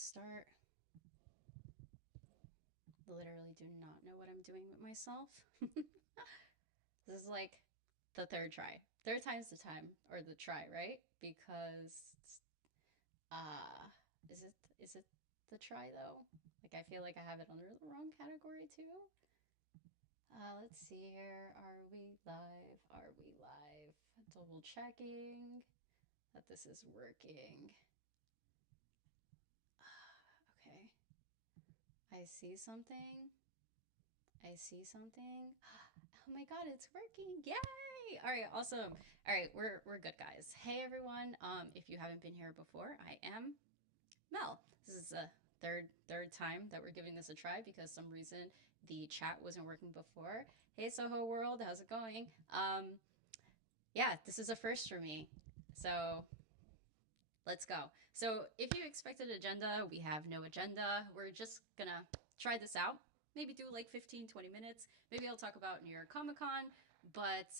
let's start. Literally do not know what I'm doing with myself. This is like the third try. Third time's the time or the try, right? Because uh is it the try though? Like I feel like I have it under the wrong category too. Let's see here. Are we live? Are we live? Double checking that this is working. Okay. I see something. I see something. Oh my god, it's working. Yay! All right, awesome. All right, we're good guys. Hey everyone. If you haven't been here before, I am Mel. This is the third time that we're giving this a try because some reason the chat wasn't working before. Hey Soho World, how's it going? Yeah, this is a first for me. So, let's go. So, if you expected agenda, we have no agenda. We're just gonna try this out. Maybe do like 15, 20 minutes. Maybe I'll talk about New York Comic Con, but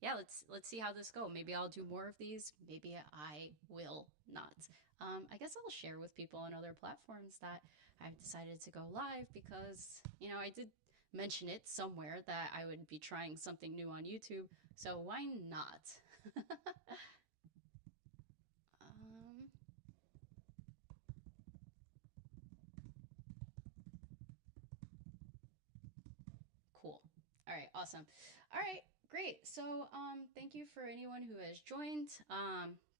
yeah, let's see how this go. Maybe I'll do more of these. Maybe I will not. I guess I'll share with people on other platforms that I've decided to go live because I did mention it somewhere that I would be trying something new on YouTube. So why not? um, Cool. All right, awesome. All right, great. So, thank you for anyone who has joined.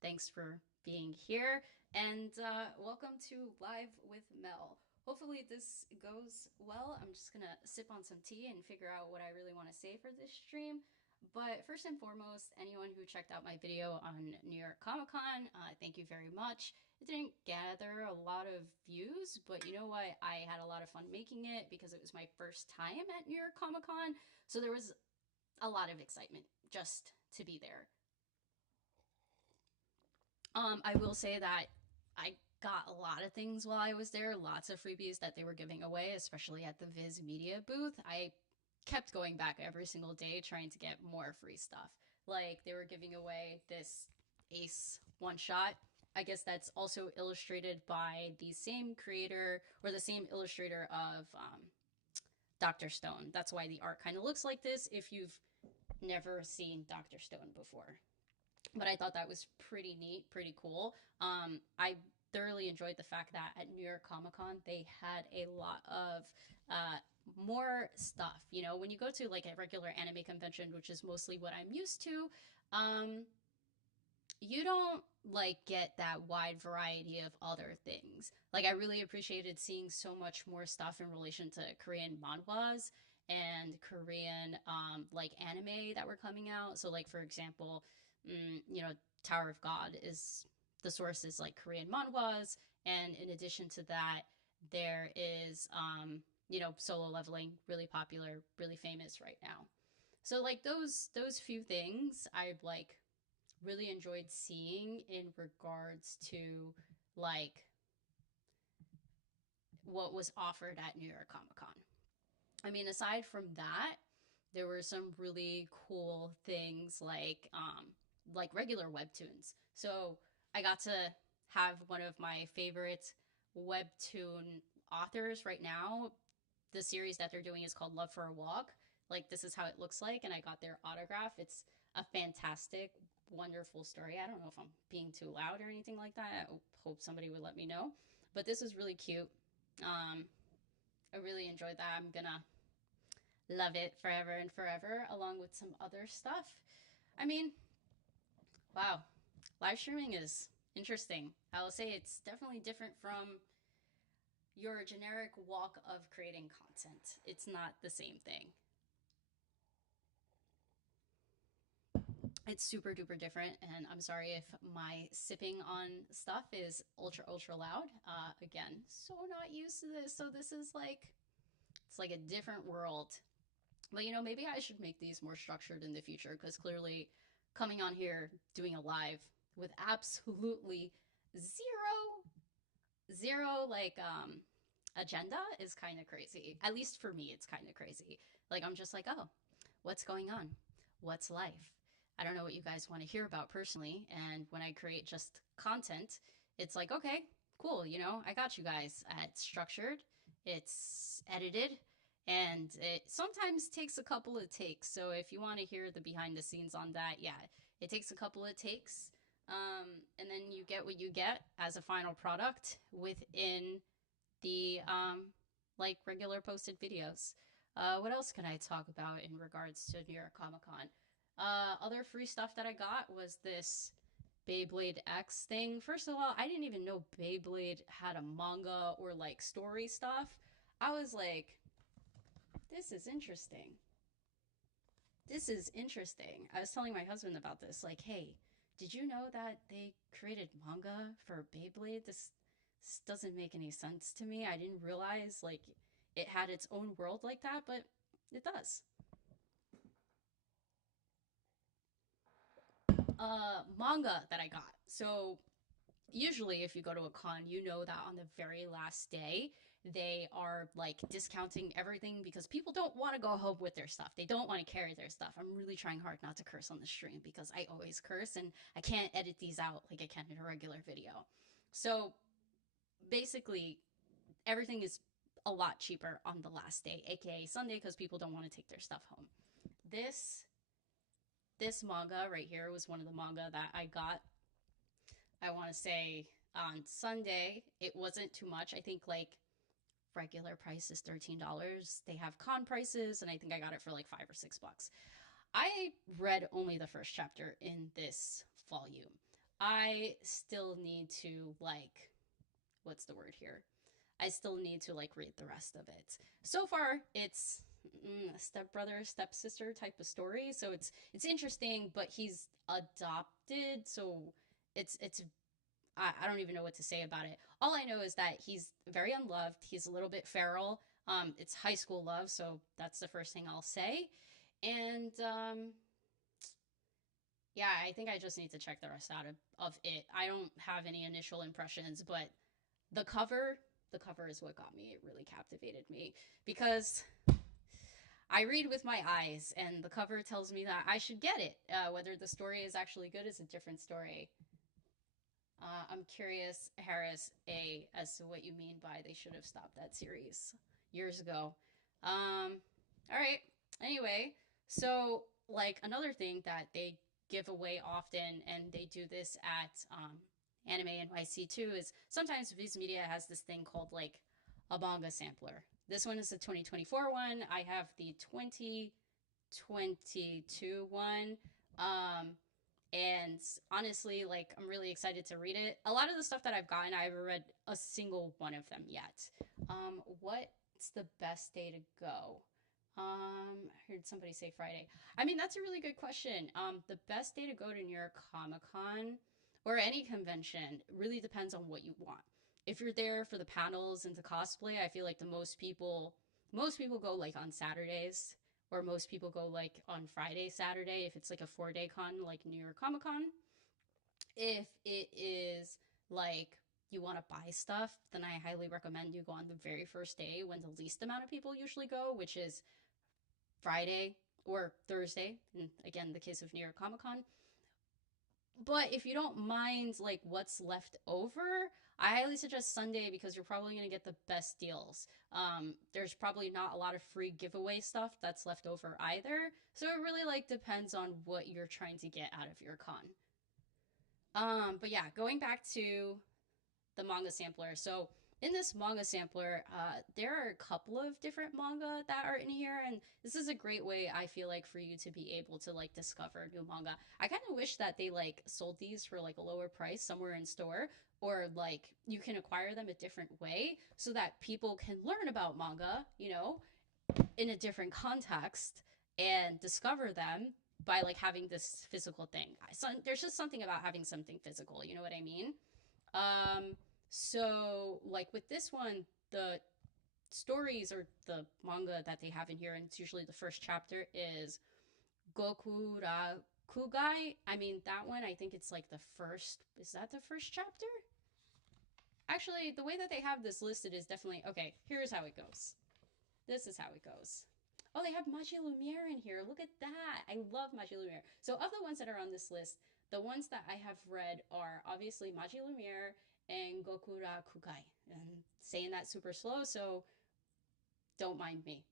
Thanks for being here, and welcome to Live with Mel. Hopefully, this goes well. I'm just gonna sip on some tea and figure out what I really want to say for this stream. But first and foremost, anyone who checked out my video on New York Comic Con, thank you very much. It didn't gather a lot of views, but you know what? I had a lot of fun making it because it was my first time at New York Comic Con. So there was a lot of excitement just to be there. I will say that I got a lot of things while I was there, lots of freebies that they were giving away, especially at the Viz Media booth. I kept going back every single day trying to get more free stuff. Like they were giving away this Ace one shot. I guess that's also illustrated by the same creator or the same illustrator of Dr. Stone. That's why the art kind of looks like this if you've never seen Dr. Stone before. But I thought that was pretty neat, pretty cool. I thoroughly enjoyed the fact that at New York Comic Con they had a lot of more stuff. When you go to like a regular anime convention, which is mostly what I'm used to, you don't like get that wide variety of other things. Like I really appreciated seeing so much more stuff in relation to Korean manhwas and Korean like anime that were coming out. So like for example, Tower of God is the source is like Korean manhwas, and in addition to that, there is Solo Leveling, really popular, really famous right now. So like those few things I like really enjoyed seeing in regards to like what was offered at New York Comic Con. I mean, aside from that, there were some really cool things like regular webtoons. So I got to have one of my favorite webtoon authors right now. The series that they're doing is called Love for a Walk. Like this is how it looks like, and I got their autograph. It's a fantastic, wonderful story. I don't know if I'm being too loud or anything like that. I hope somebody would let me know. But this is really cute. Um, I really enjoyed that. I'm gonna love it forever and forever, along with some other stuff. I mean, wow, live streaming is interesting. I will say it's definitely different from your generic walk of creating content. It's not the same thing. It's super duper different, and I'm sorry if my sipping on stuff is ultra ultra loud. Again, so not used to this, so this is like it's like a different world. But maybe I should make these more structured in the future because clearly coming on here doing a live with absolutely zero zero like agenda is kind of crazy. At least for me it's kind of crazy. Like I'm just like, "Oh, what's going on? What's life?" I don't know what you guys want to hear about personally, and when I create just content, it's like, okay, cool, I got you guys. It's structured, it's edited, and it sometimes takes a couple of takes. So if you want to hear the behind the scenes on that, yeah, it takes a couple of takes. And then you get what you get as a final product within the like regular posted videos. What else can I talk about in regards to New York Comic Con? Other free stuff that I got was this Beyblade X thing. First of all, I didn't even know Beyblade had a manga or like story stuff. I was like, this is interesting. This is interesting. I was telling my husband about this. Like, hey, did you know that they created manga for Beyblade? This doesn't make any sense to me. I didn't realize like it had its own world like that, but it does. Manga that I got. So usually if you go to a con, you know that on the very last day they are like discounting everything because people don't want to go home with their stuff. They don't want to carry their stuff. I'm really trying hard not to curse on the stream because I always curse and I can't edit these out like I can in a regular video. So basically everything is a lot cheaper on the last day, aka Sunday, because people don't want to take their stuff home. This this manga right here was one of the manga that I got. I want to say on Sunday. It wasn't too much. I think like regular price is $13. They have con prices, and I think I got it for like $5 or $6. I read only the first chapter in this volume. I still need to like, what's the word here? I still need to like read the rest of it. So far, it's a stepbrother, stepsister type of story. So it's interesting, but he's adopted, so it's I don't even know what to say about it. All I know is that he's very unloved. He's a little bit feral. It's high school love, so that's the first thing I'll say. And yeah, I think I just need to check the rest out of it. I don't have any initial impressions, but the cover, the cover is what got me. It really captivated me because I read with my eyes, and the cover tells me that I should get it. Whether the story is actually good is a different story. I'm curious, Harris A, as to what you mean by they should have stopped that series years ago. All right. Anyway, so like another thing that they give away often, and they do this at Anime NYC too, is sometimes Viz Media has this thing called like a manga sampler. This one is the 2024 one. I have the 2022 one. And honestly, like, I'm really excited to read it. A lot of the stuff that I've gotten, I haven't read a single one of them yet. What's the best day to go? I heard somebody say Friday. I mean, that's a really good question. The best day to go to New York Comic Con or any convention really depends on what you want. If you're there for the panels and the cosplay, I feel like most people go like on Saturdays, or most people go like on Friday, Saturday, if it's like a 4 day con like New York Comic Con. If it is like you want to buy stuff, then I highly recommend you go on the very first day when the least amount of people usually go, which is Friday or Thursday. And again, the case of New York Comic Con. But if you don't mind like what's left over, I highly suggest Sunday because you're probably going to get the best deals. There's probably not a lot of free giveaway stuff that's left over either. So it really like depends on what you're trying to get out of your con. But yeah, going back to the manga sampler. So in this manga sampler, there are a couple of different manga that are in here, and this is a great way I feel like for you to be able to like discover new manga. I kind of wish that they like sold these for like a lower price somewhere in store, or like you can acquire them a different way so that people can learn about manga, in a different context and discover them by like having this physical thing. So there's just something about having something physical, you know what I mean? Um, so, like with this one, the stories or the manga that they have in here, and it's usually the first chapter, is Gokura Kugai. I mean, that one, I think it's like the first. Is that the first chapter? Actually, the way that they have this listed is definitely. Okay, here's how it goes. This is how it goes. Oh, they have Magie Lumiere in here. Look at that. I love Magie Lumiere. So, of the ones that are on this list, the ones that I have read are obviously Magie Lumiere and Gokura Kukai. And saying that super slow, so don't mind me.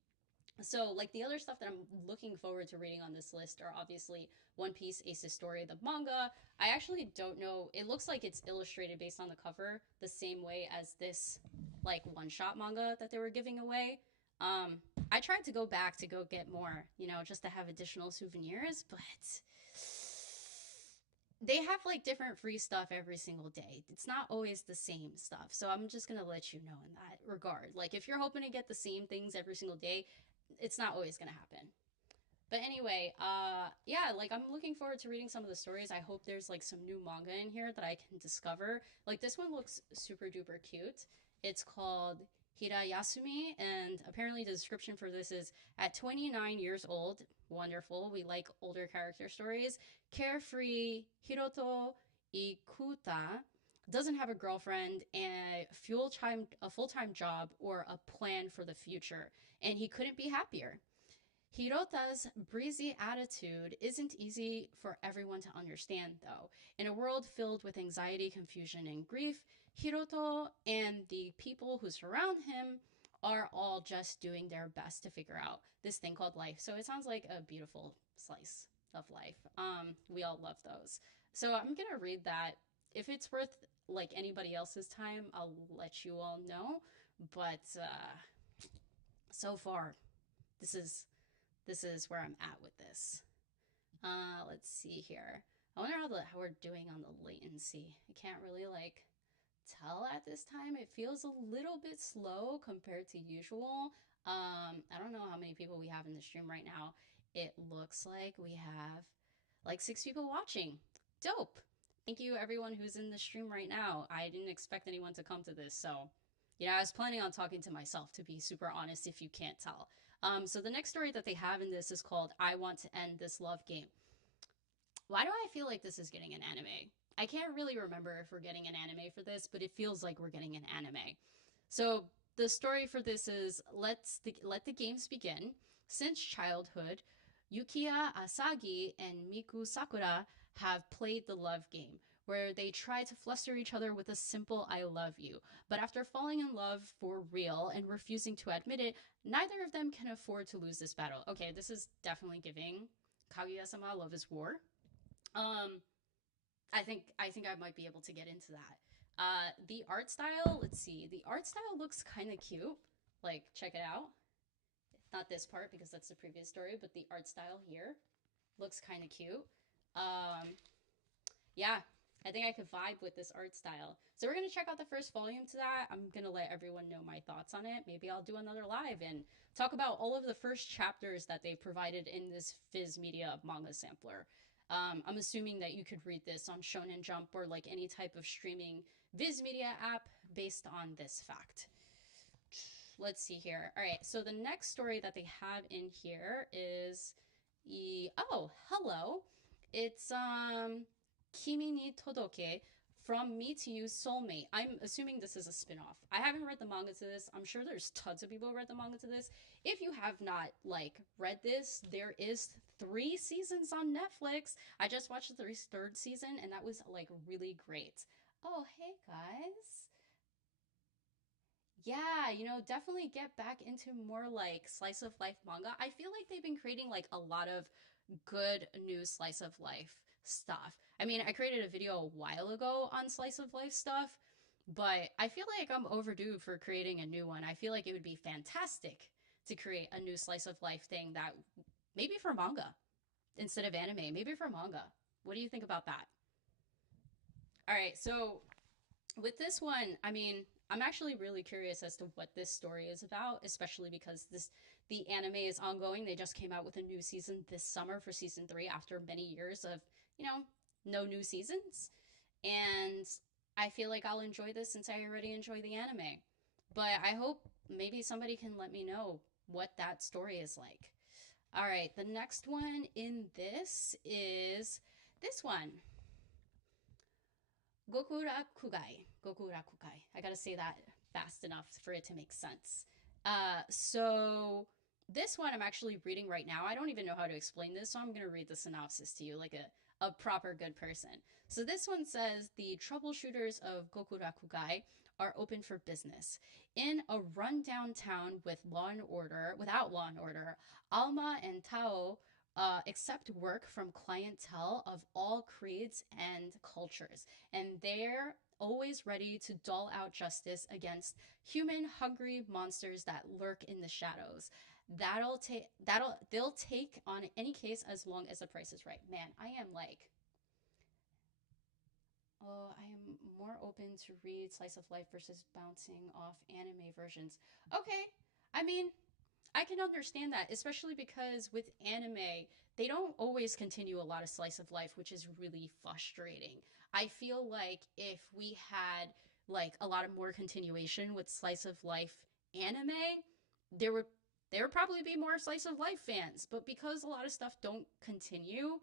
So, like the other stuff that I'm looking forward to reading on this list are obviously One Piece Ace's Story, the manga. I actually don't know. It looks like it's illustrated based on the cover the same way as this, like, one shot manga that they were giving away. Um, I tried to go back to go get more, just to have additional souvenirs, but they have like different free stuff every single day. It's not always the same stuff. So I'm just going to let you know in that regard. Like if you're hoping to get the same things every single day, it's not always going to happen. But anyway, yeah, like I'm looking forward to reading some of the stories. I hope there's like some new manga in here that I can discover. Like this one looks super duper cute. It's called Hirayasumi, and apparently the description for this is at 29 years old, wonderful. We like older character stories. Carefree Hiroto Ikuta doesn't have a girlfriend and a full-time job or a plan for the future, and he couldn't be happier. Hirota's breezy attitude isn't easy for everyone to understand, though. In a world filled with anxiety, confusion, and grief, Hiroto and the people who surround him are all just doing their best to figure out this thing called life. So it sounds like a beautiful slice of life. We all love those. So I'm gonna read that. If it's worth like anybody else's time, I'll let you all know. But so far, this is this is where I'm at with this. Let's see here. I wonder how we're doing on the latency. I can't really like tell at this time. It feels a little bit slow compared to usual. I don't know how many people we have in the stream right now. It looks like we have like 6 people watching. Dope. Thank you everyone who's in the stream right now. I didn't expect anyone to come to this, so I was planning on talking to myself, to be super honest, if you can't tell. So the next story that they have in this is called I Want to End This Love Game. Why do I feel like this is getting an anime? I can't really remember if we're getting an anime for this, but it feels like we're getting an anime. So the story for this is let the games begin. Since childhood, Yukiya Asagi and Miku Sakura have played the love game, where they try to fluster each other with a simple I love you. But after falling in love for real and refusing to admit it, neither of them can afford to lose this battle. Okay, this is definitely giving Kaguya-sama Love is War. Um, I think I might be able to get into that. The art style, let's see. The art style looks kind of cute. Like, check it out. Not this part because that's the previous story, but the art style here looks kind of cute. Um, yeah, I think I could vibe with this art style. So we're gonna check out the first volume to that. I'm gonna let everyone know my thoughts on it. Maybe I'll do another live and talk about all of the first chapters that they provided in this Viz Media manga sampler. I'm assuming that you could read this on Shonen Jump or like any type of streaming Viz Media app based on this fact. Let's see here. All right, so the next story that they have in here is oh, hello. It's Kimi ni Todoke, From Me to You Soulmate. I'm assuming this is a spin-off. I haven't read the manga to this. I'm sure there's tons of people who read the manga to this. If you have not like read this, there is 3 seasons on Netflix. I just watched the third season and that was like really great. Oh, hey guys. Yeah, definitely get back into more like slice of life manga. I feel like they've been creating like a lot of good new slice of life stuff. I mean, I created a video a while ago on slice of life stuff, but I feel like I'm overdue for creating a new one. I feel like it would be fantastic to create a new slice of life thing that maybe for manga instead of anime, maybe for manga. What do you think about that? All right, so with this one, I mean, I'm actually really curious as to what this story is about, especially because the anime is ongoing. They just came out with a new season this summer for season 3 after many years of, you know, no new seasons. And I feel like I'll enjoy this since I already enjoy the anime. But I hope maybe somebody can let me know what that story is like. All right, the next one in this is this one. Gokurakugai. Gokurakugai. I gotta say that fast enough for it to make sense. So this one I'm actually reading right now. I don't even know how to explain this, so I'm gonna read the synopsis to you, like a proper good person. So this one says the troubleshooters of Gokurakugai are open for business. In a rundown town without law and order, Alma and Tao accept work from clientele of all creeds and cultures, and they're always ready to dole out justice against human hungry monsters that lurk in the shadows. They'll take on any case as long as the price is right. Man, I am like, oh, I am more open to read slice of life versus bouncing off anime versions. Okay, I mean, I can understand that, especially because with anime, they don't always continue a lot of slice of life, which is really frustrating. I feel like if we had like a lot of more continuation with slice of life anime, there would there would probably be more slice of life fans. But because a lot of stuff don't continue,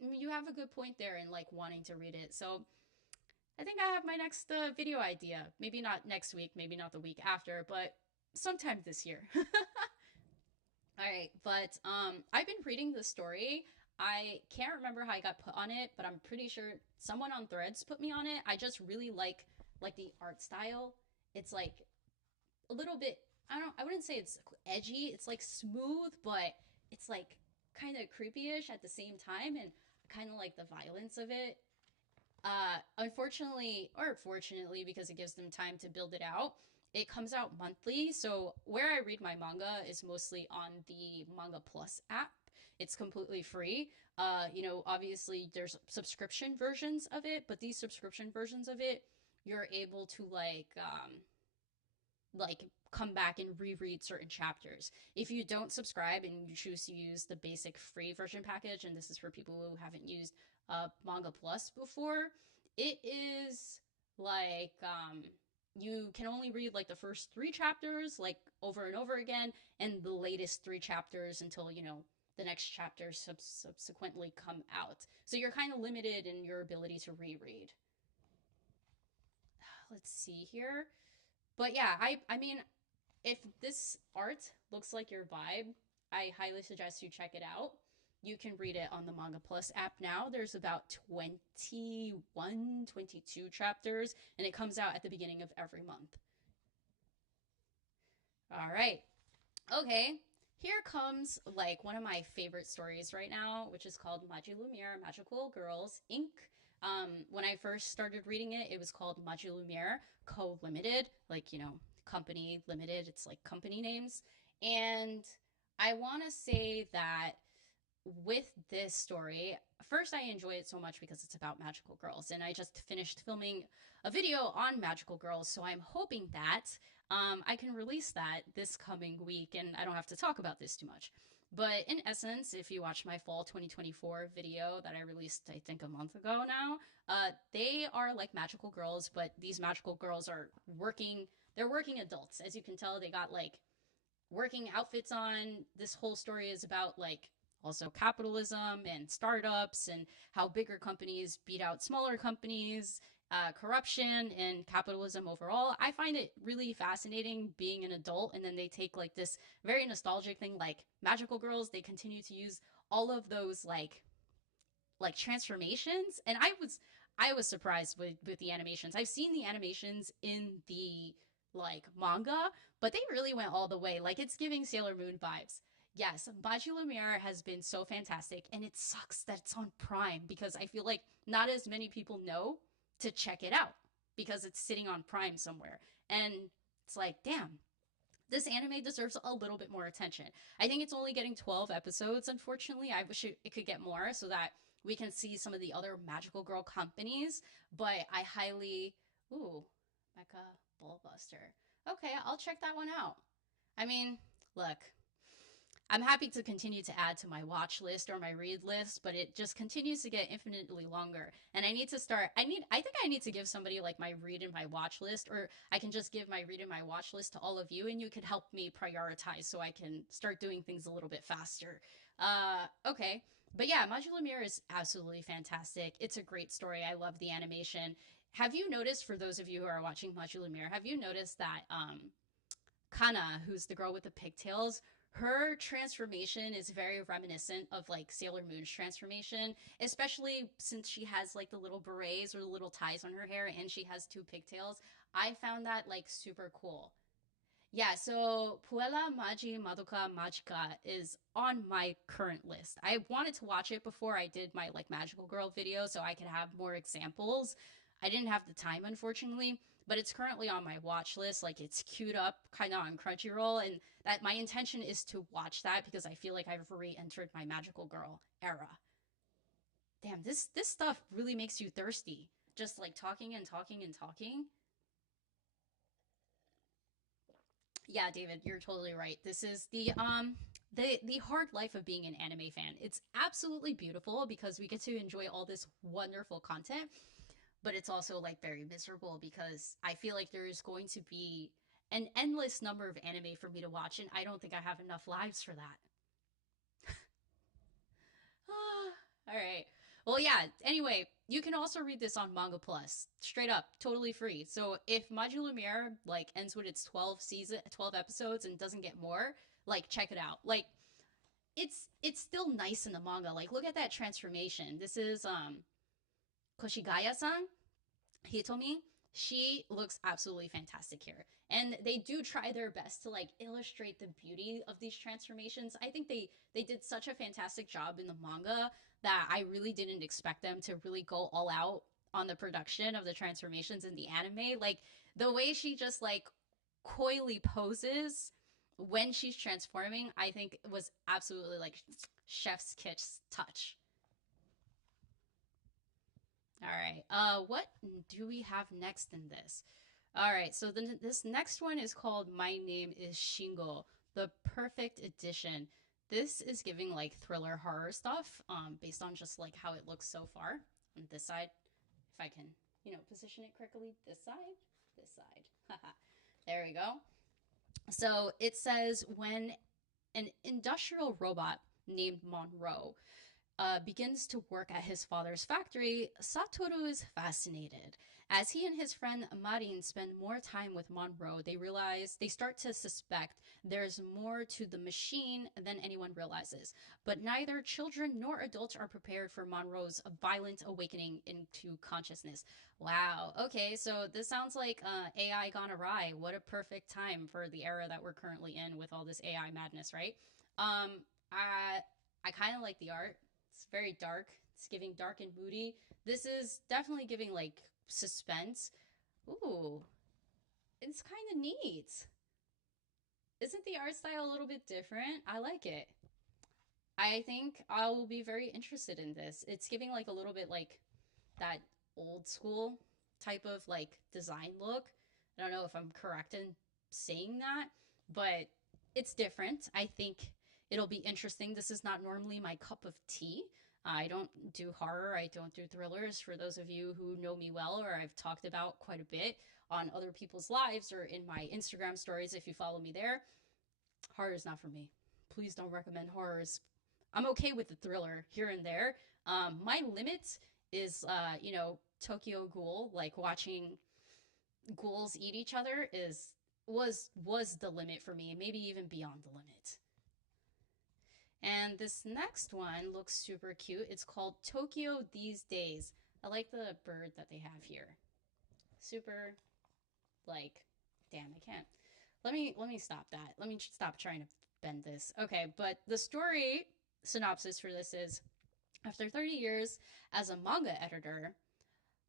you have a good point there in like wanting to read it. So I think I have my next video idea. Maybe not next week, maybe not the week after, but sometime this year. All right, but I've been reading the story. I can't remember how I got put on it, but I'm pretty sure someone on Threads put me on it. I just really like the art style. It's like a little bit, I wouldn't say it's edgy. It's like smooth, but it's like kind of creepy-ish at the same time, and kind of like the violence of it. Unfortunately, or fortunately, because it gives them time to build it out, it comes out monthly. So where I read my manga is mostly on the Manga Plus app. It's completely free. Obviously there's subscription versions of it, but these subscription versions of it, you're able to like come back and reread certain chapters. If you don't subscribe and you choose to use the basic free version package, and this is for people who haven't used Manga Plus before, it is like you can only read like the first three chapters like over and over again, and the latest three chapters until the next chapters subsequently come out. So you're kind of limited in your ability to reread. Let's see here. But yeah, I mean, if this art looks like your vibe, I highly suggest you check it out. You can read it on the Manga Plus app now. There's about 21, 22 chapters, and it comes out at the beginning of every month. All right. Okay. Here comes like one of my favorite stories right now, which is called Maju Lumiere Magical Girls Inc. When I first started reading it, it was called Maju Lumiere Co. Limited, like, company limited. It's like company names. And I want to say that with this story, first, I enjoy it so much because it's about magical girls. And I just finished filming a video on magical girls. So I'm hoping that I can release that this coming week and I don't have to talk about this too much. But in essence, if you watch my fall 2024 video that I released, I think a month ago now, they are like magical girls, but these magical girls are they're working adults. As you can tell, they got like working outfits on. This whole story is about like also capitalism and startups and how bigger companies beat out smaller companies, corruption and capitalism overall. I find it really fascinating being an adult, and then they take like this very nostalgic thing like magical girls. They continue to use all of those like transformations, and I was surprised with the animations. I've seen the animations in the like manga, but they really went all the way. Like it's giving Sailor Moon vibes. Yes, Baji Lumiere has been so fantastic, and it sucks that it's on Prime because I feel like not as many people know to check it out because it's sitting on Prime somewhere. And it's like, damn, this anime deserves a little bit more attention. I think it's only getting 12 episodes, unfortunately. I wish it could get more so that we can see some of the other magical girl companies, but I highly. Ooh, Mecha Ballbuster. Okay, I'll check that one out. I mean, look, I'm happy to continue to add to my watch list or my read list, but it just continues to get infinitely longer. And I need to start, I think I need to give somebody like my read and my watch list, or I can just give my read and my watch list to all of you, and you could help me prioritize so I can start doing things a little bit faster. Okay. But yeah, Modular Mirror is absolutely fantastic. It's a great story. I love the animation. Have you noticed, for those of you who are watching Modular Mirror, have you noticed that Kana, who's the girl with the pigtails, Her transformation is very reminiscent of like Sailor Moon's transformation, especially since she has like the little berets or the little ties on her hair and she has two pigtails. I found that like super cool. Yeah, so Puella Magi Madoka Magica is on my current list. I wanted to watch it before I did my like Magical Girl video so I could have more examples. I didn't have the time unfortunately, but it's currently on my watch list. Like it's queued up kind of on Crunchyroll and that my intention is to watch that because I feel like I've re-entered my Magical Girl era. Damn, this stuff really makes you thirsty. Just like talking and talking and talking. Yeah, David, you're totally right. This is the hard life of being an anime fan. It's absolutely beautiful because we get to enjoy all this wonderful content, but it's also like very miserable because I feel like there is going to be an endless number of anime for me to watch and I don't think I have enough lives for that. All right. Well, yeah. Anyway, you can also read this on Manga Plus, straight up, totally free. So if Maju Lumiere like ends with its 12 episodes and doesn't get more, like check it out. Like it's still nice in the manga. Like look at that transformation. This is Koshigaya-san, Hitomi. She looks absolutely fantastic here. And they do try their best to like illustrate the beauty of these transformations. I think they did such a fantastic job in the manga that I really didn't expect them to really go all out on the production of the transformations in the anime. Like the way she just like coyly poses when she's transforming, I think was absolutely like chef's kiss touch. All right. What do we have next in this? All right. So this next one is called "My Name Is Shingo," the perfect edition. This is giving like thriller horror stuff, based on just like how it looks so far. On this side, if I can, position it correctly. This side, this side. There we go. So it says when an industrial robot named Monroe begins to work at his father's factory, Satoru is fascinated. As he and his friend Marin spend more time with Monroe, they start to suspect there's more to the machine than anyone realizes. But neither children nor adults are prepared for Monroe's violent awakening into consciousness. Wow. Okay, so this sounds like AI gone awry. What a perfect time for the era that we're currently in with all this AI madness, right? Um, I I kind of like the art. It's very dark. It's giving dark and moody. This is definitely giving like suspense. Ooh, it's kind of neat. Isn't the art style a little bit different? I like it. I think I will be very interested in this. It's giving like a little bit like that old school type of like design look. I don't know if I'm correct in saying that, but it's different. I think it'll be interesting. This is not normally my cup of tea. I don't do horror, I don't do thrillers. For those of you who know me well, or I've talked about quite a bit on other people's lives or in my Instagram stories, if you follow me there, horror is not for me. Please don't recommend horrors. I'm okay with the thriller here and there. My limit is, Tokyo Ghoul. Like watching ghouls eat each other was the limit for me. Maybe even beyond the limit. And this next one looks super cute. It's called Tokyo These Days. I like the bird that they have here. Super, like, damn, I can't. Let me stop that. Let me stop trying to bend this. Okay, but the story synopsis for this is after 30 years as a manga editor,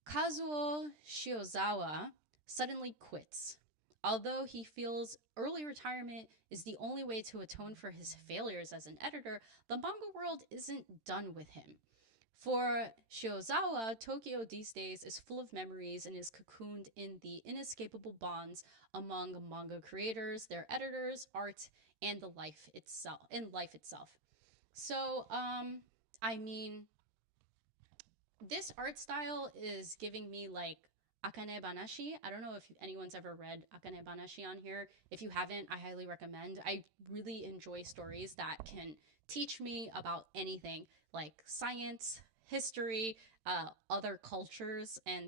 Kazuo Shiozawa suddenly quits. Although he feels early retirement is the only way to atone for his failures as an editor, the manga world isn't done with him. For Shiozawa, Tokyo these days is full of memories and is cocooned in the inescapable bonds among manga creators, their editors, art, and the life itself. In life itself. So, I mean, this art style is giving me like Akane Banashi. I don't know if anyone's ever read Akane Banashi on here. If you haven't, I highly recommend. I really enjoy stories that can teach me about anything like science, history, other cultures, and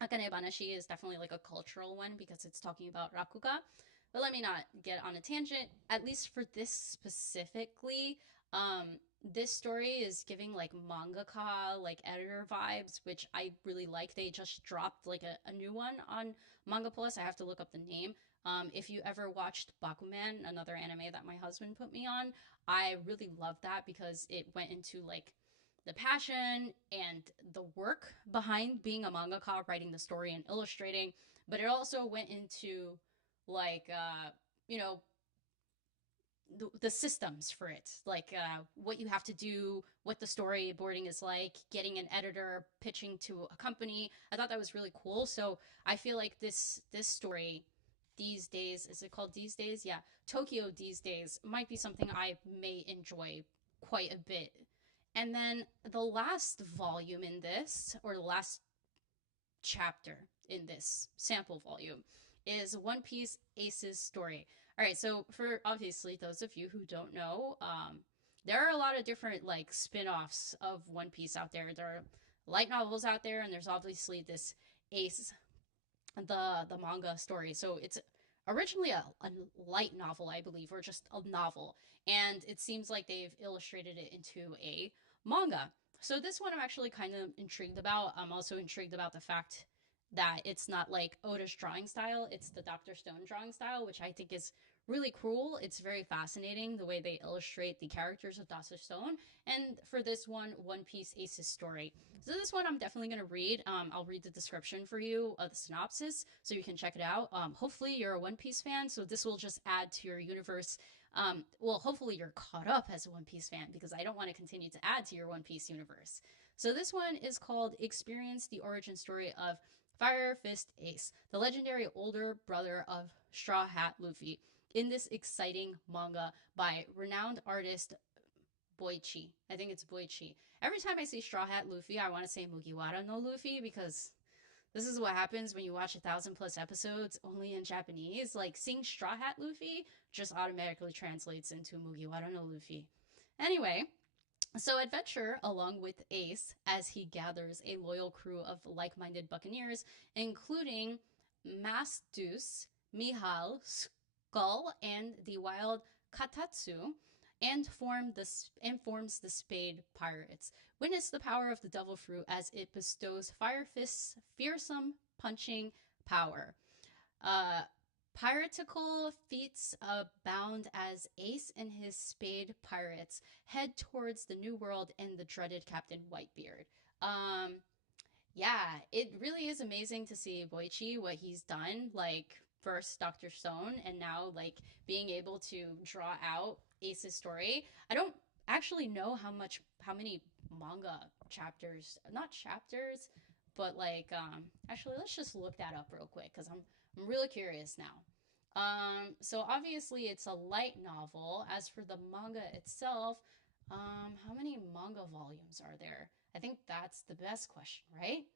Akane Banashi is definitely like a cultural one because it's talking about rakuga. But let me not get on a tangent. At least for this specifically, this story is giving like mangaka, like editor vibes, which I really like. They just dropped like a new one on Manga Plus. I have to look up the name. If you ever watched Bakuman, another anime that my husband put me on, I really loved that because it went into like the passion and the work behind being a mangaka, writing the story and illustrating, but it also went into like you know the systems for it, like what you have to do, what the storyboarding is like, getting an editor, pitching to a company. I thought that was really cool. So I feel like this story these days, is it called these days? Yeah, Tokyo these days might be something I may enjoy quite a bit. And then the last volume in this, or the last chapter in this sample volume, is One Piece Ace's story. All right, so for obviously those of you who don't know, there are a lot of different like spin-offs of One Piece out there. There are light novels out there, and there's obviously this Ace, the manga story. So it's originally a light novel, I believe, or just a novel, and it seems like they've illustrated it into a manga. So this one I'm actually kind of intrigued about. I'm also intrigued about the fact that it's not like Oda's drawing style, it's the Dr. Stone drawing style, which I think is really cool. It's very fascinating the way they illustrate the characters of Dr. Stone. And for this one, One Piece Ace's story. So this one I'm definitely going to read. I'll read the description for you, the synopsis, so you can check it out. Hopefully you're a One Piece fan, so this will just add to your universe. Well, hopefully you're caught up as a One Piece fan, because I don't want to continue to add to your One Piece universe. So this one is called Experience the Origin Story of Fire Fist Ace, the legendary older brother of Straw Hat Luffy, in this exciting manga by renowned artist Boichi. I think it's Boichi. Every time I see Straw Hat Luffy, I want to say Mugiwara no Luffy, because this is what happens when you watch 1,000+ episodes only in Japanese. Like, seeing Straw Hat Luffy just automatically translates into Mugiwara no Luffy. Anyway, so adventure along with Ace as he gathers a loyal crew of like-minded buccaneers, including Mastus, Mihal, Skull, and the wild Katatsu, and forms the Spade Pirates. Witness the power of the Devil Fruit as it bestows Fire Fist's fearsome punching power. Uh, Piratical feats abound as Ace and his Spade Pirates head towards the New World and the dreaded Captain Whitebeard. Um, yeah, it really is amazing to see Boichi, what he's done, like first Dr. Stone and now like being able to draw out Ace's story. I don't actually know how many manga chapters, not chapters, but like actually let's just look that up real quick cuz I'm really curious now. So obviously it's a light novel. As for the manga itself, how many manga volumes are there? I think that's the best question, right?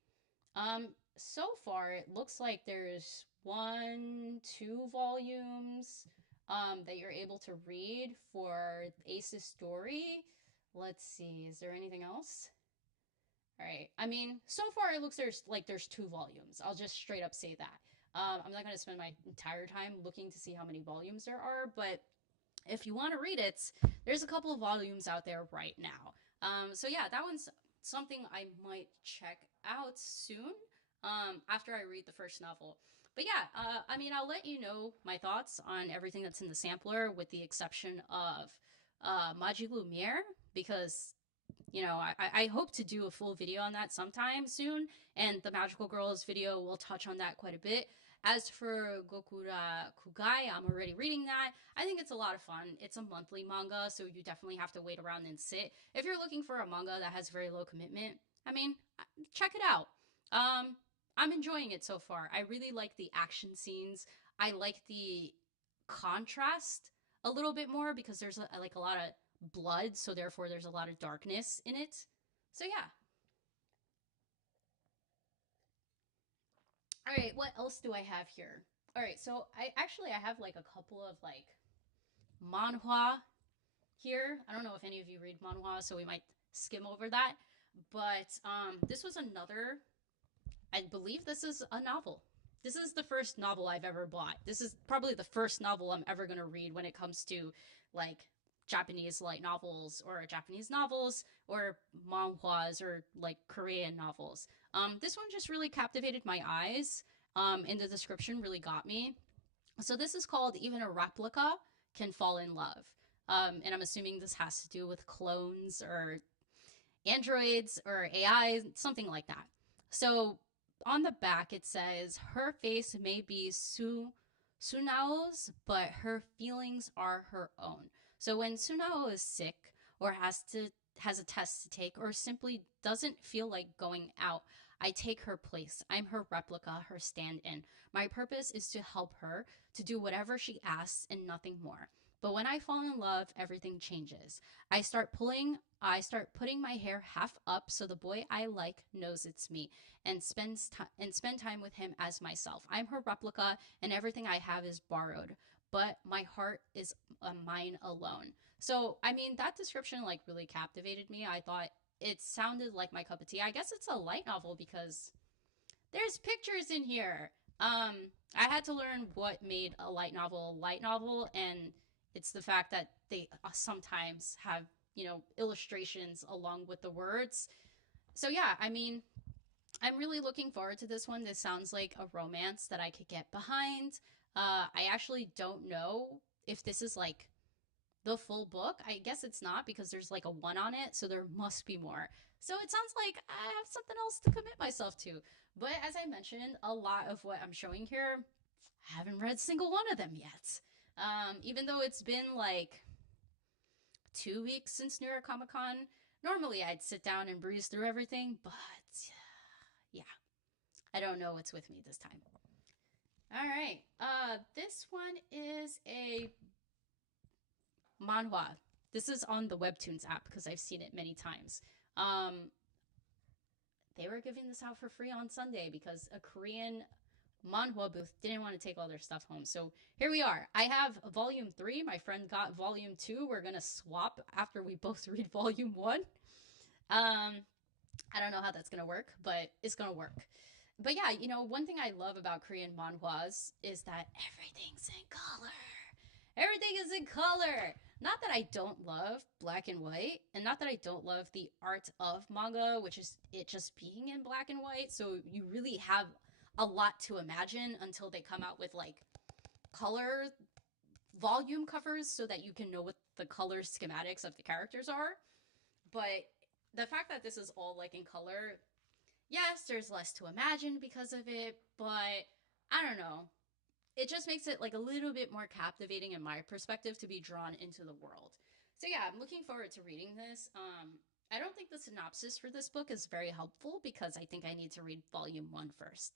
So far it looks like there's 2 volumes that you're able to read for Ace's story. Let's see, is there anything else? All right. I mean, so far it looks there's 2 volumes. I'll just straight up say that. I'm not going to spend my entire time looking to see how many volumes there are, but if you want to read it, there's a couple of volumes out there right now. So yeah, that one's something I might check out soon after I read the first novel. But yeah, I mean, I'll let you know my thoughts on everything that's in the sampler, with the exception of Maji Lumiere, because I hope to do a full video on that sometime soon, and the Magical Girls video will touch on that quite a bit. As for Gokura Kugai, I'm already reading that. I think it's a lot of fun. It's a monthly manga, so you definitely have to wait around and sit. If you're looking for a manga that has very low commitment, I mean, check it out. I'm enjoying it so far. I really like the action scenes. I like the contrast a little bit more because there's like a lot of blood, so therefore there's a lot of darkness in it. So yeah. All right, what else do I have here? All right, so I have like a couple of like manhwa here. I don't know if any of you read manhwa, so we might skim over that. But this was another, I believe this is a novel. this is the first novel I've ever bought. This is probably the first novel I'm ever going to read when it comes to like Japanese light novels or Japanese novels or manhwas or like Korean novels. This one just really captivated my eyes, and the description really got me. So this is called Even a Replica Can Fall in Love. And I'm assuming this has to do with clones or androids or AI, something like that. So on the back it says her face may be Sunao's, but her feelings are her own. So when Sunao is sick or has a test to take or simply doesn't feel like going out, I take her place. I'm her replica, her stand-in. My purpose is to help her to do whatever she asks and nothing more. But when I fall in love, everything changes. I start putting my hair half up so the boy I like knows it's me and spend time with him as myself. I'm her replica and everything I have is borrowed, but my heart is mine alone. So, I mean, that description like really captivated me. I thought it sounded like my cup of tea. I guess it's a light novel because there's pictures in here. I had to learn what made a light novel, and it's the fact that they sometimes have, illustrations along with the words. So yeah, I mean, I'm really looking forward to this one. This sounds like a romance that I could get behind. I actually don't know if this is like the full book. I guess it's not because there's like a one on it, so there must be more. So it sounds like I have something else to commit myself to. But as I mentioned, a lot of what I'm showing here, I haven't read a single one of them yet. Even though it's been like 2 weeks since New York Comic Con, normally I'd sit down and breeze through everything, but yeah, I don't know what's with me this time. All right, this one is a manhwa. This is on the Webtoons app because I've seen it many times. They were giving this out for free on Sunday because a Korean manhwa booth didn't want to take all their stuff home. So here we are. I have volume 3. My friend got volume 2. We're going to swap after we both read volume 1. I don't know how that's going to work, but it's going to work. But yeah, one thing I love about Korean manhwas is that everything's in color. Everything is in color. Not that I don't love black and white, and not that I don't love the art of manga, which is it just being in black and white. So you really have a lot to imagine until they come out with like color volume covers so that you can know what the color schematics of the characters are. But the fact that this is all like in color, yes, there's less to imagine because of it, but I don't know. It just makes it like a little bit more captivating in my perspective to be drawn into the world. So yeah, I'm looking forward to reading this. I don't think the synopsis for this book is very helpful because I think I need to read volume 1 first.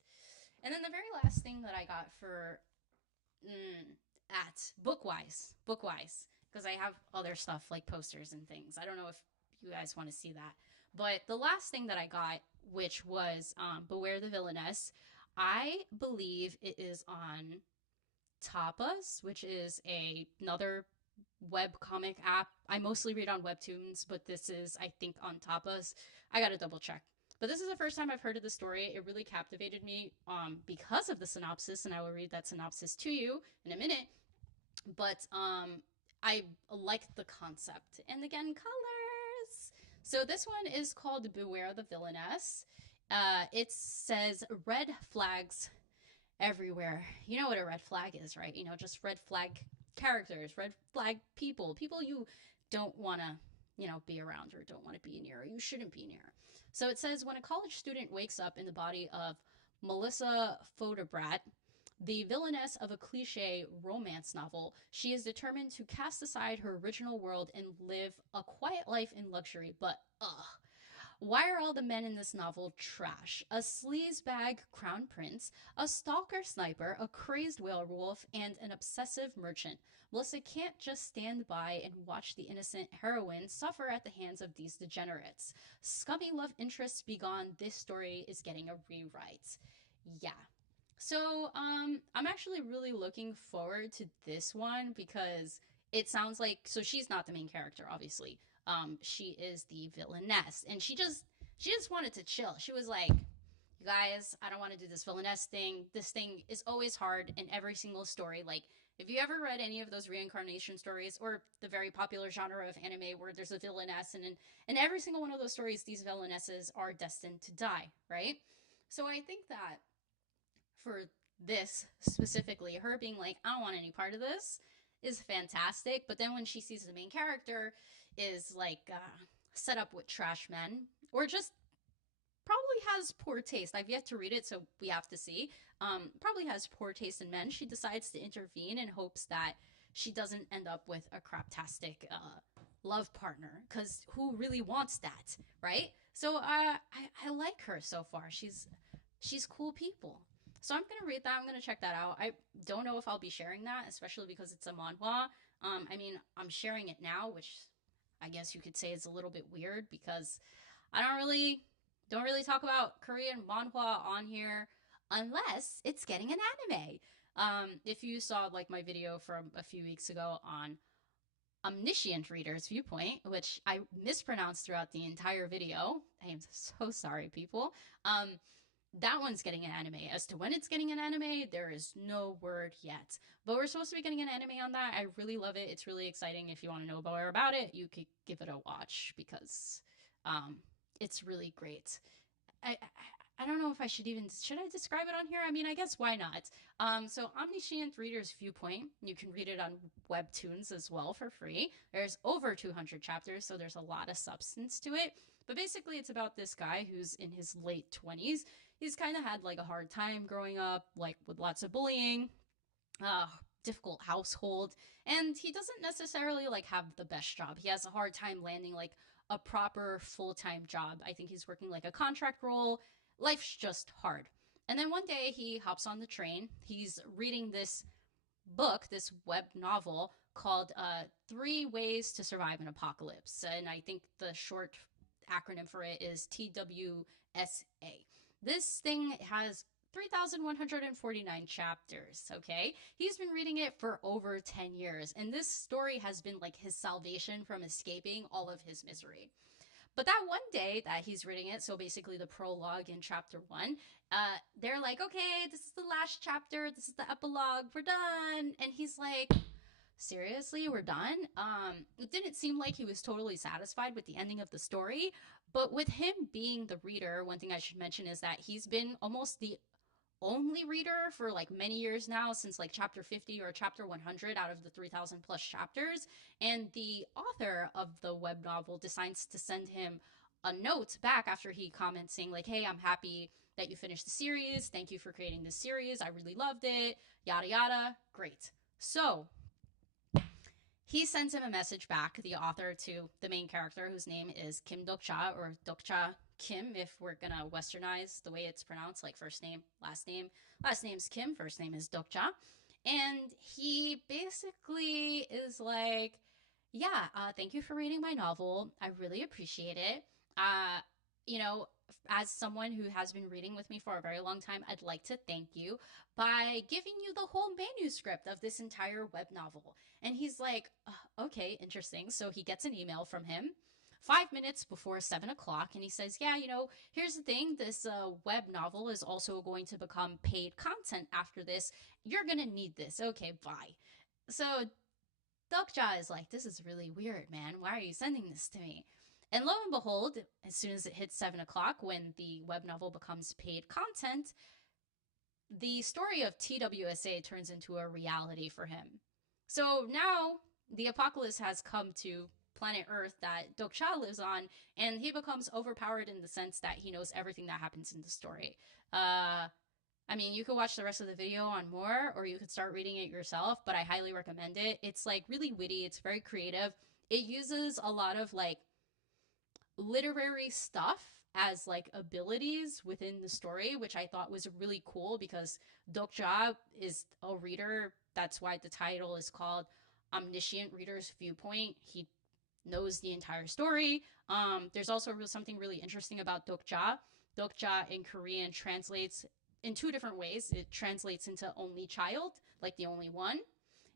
And then the very last thing that I got for at Bookwise, because I have other stuff like posters and things. I don't know if you guys want to see that. But the last thing that I got, which was Beware the Villainess, I believe it is on Tapas, which is another web comic app. I mostly read on Webtoons, but this is, I think, on Tapas. I gotta double check. But this is the first time I've heard of the story. It really captivated me because of the synopsis, and I will read that synopsis to you in a minute. But I liked the concept. And again, colors. So this one is called Beware the Villainess. It says red flags everywhere. You know what a red flag is, right? Just red flag characters, red flag people you don't want to, be around or don't want to be near or you shouldn't be near. So it says when a college student wakes up in the body of Melissa Fodebrat, the villainess of a cliche romance novel, she is determined to cast aside her original world and live a quiet life in luxury. But why are all the men in this novel trash? A sleazebag crown prince, a stalker sniper, a crazed werewolf, and an obsessive merchant. Melissa can't just stand by and watch the innocent heroine suffer at the hands of these degenerates. Scummy love interests be gone, this story is getting a rewrite. Yeah. So, I'm actually really looking forward to this one because it sounds like, so she's not the main character, obviously. She is the villainess, and she just wanted to chill. She was like, "You guys, I don't want to do this villainess thing. This thing is always hard in every single story. Like, if you ever read any of those reincarnation stories or the very popular genre of anime where there's a villainess, and in every single one of those stories, these villainesses are destined to die, right? So I think that for this specifically, her being like, I don't want any part of this is fantastic. But then when she sees the main character is like set up with trash men or just probably has poor taste. I've yet to read it, so we have to see. Probably has poor taste in men. She decides to intervene in hopes that she doesn't end up with a craptastic love partner. Because who really wants that, right? So I like her so far. She's cool people. So I'm gonna read that. I'm gonna check that out. I don't know if I'll be sharing that, especially because it's a manhwa. I mean, I'm sharing it now, which I guess you could say is a little bit weird because I don't really talk about Korean manhwa on here unless it's getting an anime. If you saw like my video from a few weeks ago on Omniscient Reader's Viewpoint, which I mispronounced throughout the entire video, I am so sorry, people. That one's getting an anime. As to when it's getting an anime, there is no word yet. But we're supposed to be getting an anime on that. I really love it. It's really exciting. If you want to know more about it, you could give it a watch because it's really great. I don't know if I should I describe it on here? I mean, I guess why not? So Omniscient Reader's Viewpoint, you can read it on Webtoons as well for free. There's over 200 chapters, so there's a lot of substance to it. But basically, it's about this guy who's in his late 20s. He's kind of had like a hard time growing up, like with lots of bullying, uh, difficult household, and he doesn't necessarily like have the best job. He has a hard time landing like a proper full-time job. I think he's working like a contract role. Life's just hard. And then one day he hops on the train. He's reading this book, this web novel called Three Ways to Survive an Apocalypse. And I think the short acronym for it is TWSA. This thing has 3,149 chapters, okay? He's been reading it for over 10 years, and this story has been like his salvation from escaping all of his misery. But that one day that he's reading it, so basically the prologue in chapter one, they're like, okay, this is the last chapter, this is the epilogue, we're done. And he's like, seriously, we're done? It didn't seem like he was totally satisfied with the ending of the story. But with him being the reader, one thing I should mention is that he's been almost the only reader for like many years now, since like chapter 50 or chapter 100 out of the 3,000 plus chapters. And the author of the web novel decides to send him a note back after he comments saying like, hey, I'm happy that you finished the series. Thank you for creating this series. I really loved it. Yada, yada. Great. So he sends him a message back, the author, to the main character, whose name is Kim Dokcha, or Dokcha Kim, if we're gonna westernize the way it's pronounced, like first name, last name. Last name's Kim, first name is Dokcha. And he basically is like, yeah, thank you for reading my novel. I really appreciate it. Uh, you know, as someone who has been reading with me for a very long time, I'd like to thank you by giving you the whole manuscript of this entire web novel. And he's like, okay, interesting. So he gets an email from him 5 minutes before 7 o'clock, and he says, yeah, here's the thing. This web novel is also going to become paid content after this. You're going to need this. Okay, bye. So Dokja is like, this is really weird, man. Why are you sending this to me? And lo and behold, as soon as it hits 7 o'clock, when the web novel becomes paid content, the story of TWSA turns into a reality for him. So now the apocalypse has come to planet Earth that Dokcha lives on, and he becomes overpowered in the sense that he knows everything that happens in the story. I mean, you could watch the rest of the video on more, or you could start reading it yourself, but I highly recommend it. It's like really witty, it's very creative. It uses a lot of like literary stuff as like abilities within the story, which I thought was really cool because Dokja is a reader. That's why the title is called Omniscient Reader's Viewpoint. He knows the entire story. There's also something really interesting about Dokja. Dokja in Korean translates in two different ways. It translates into only child, like the only one,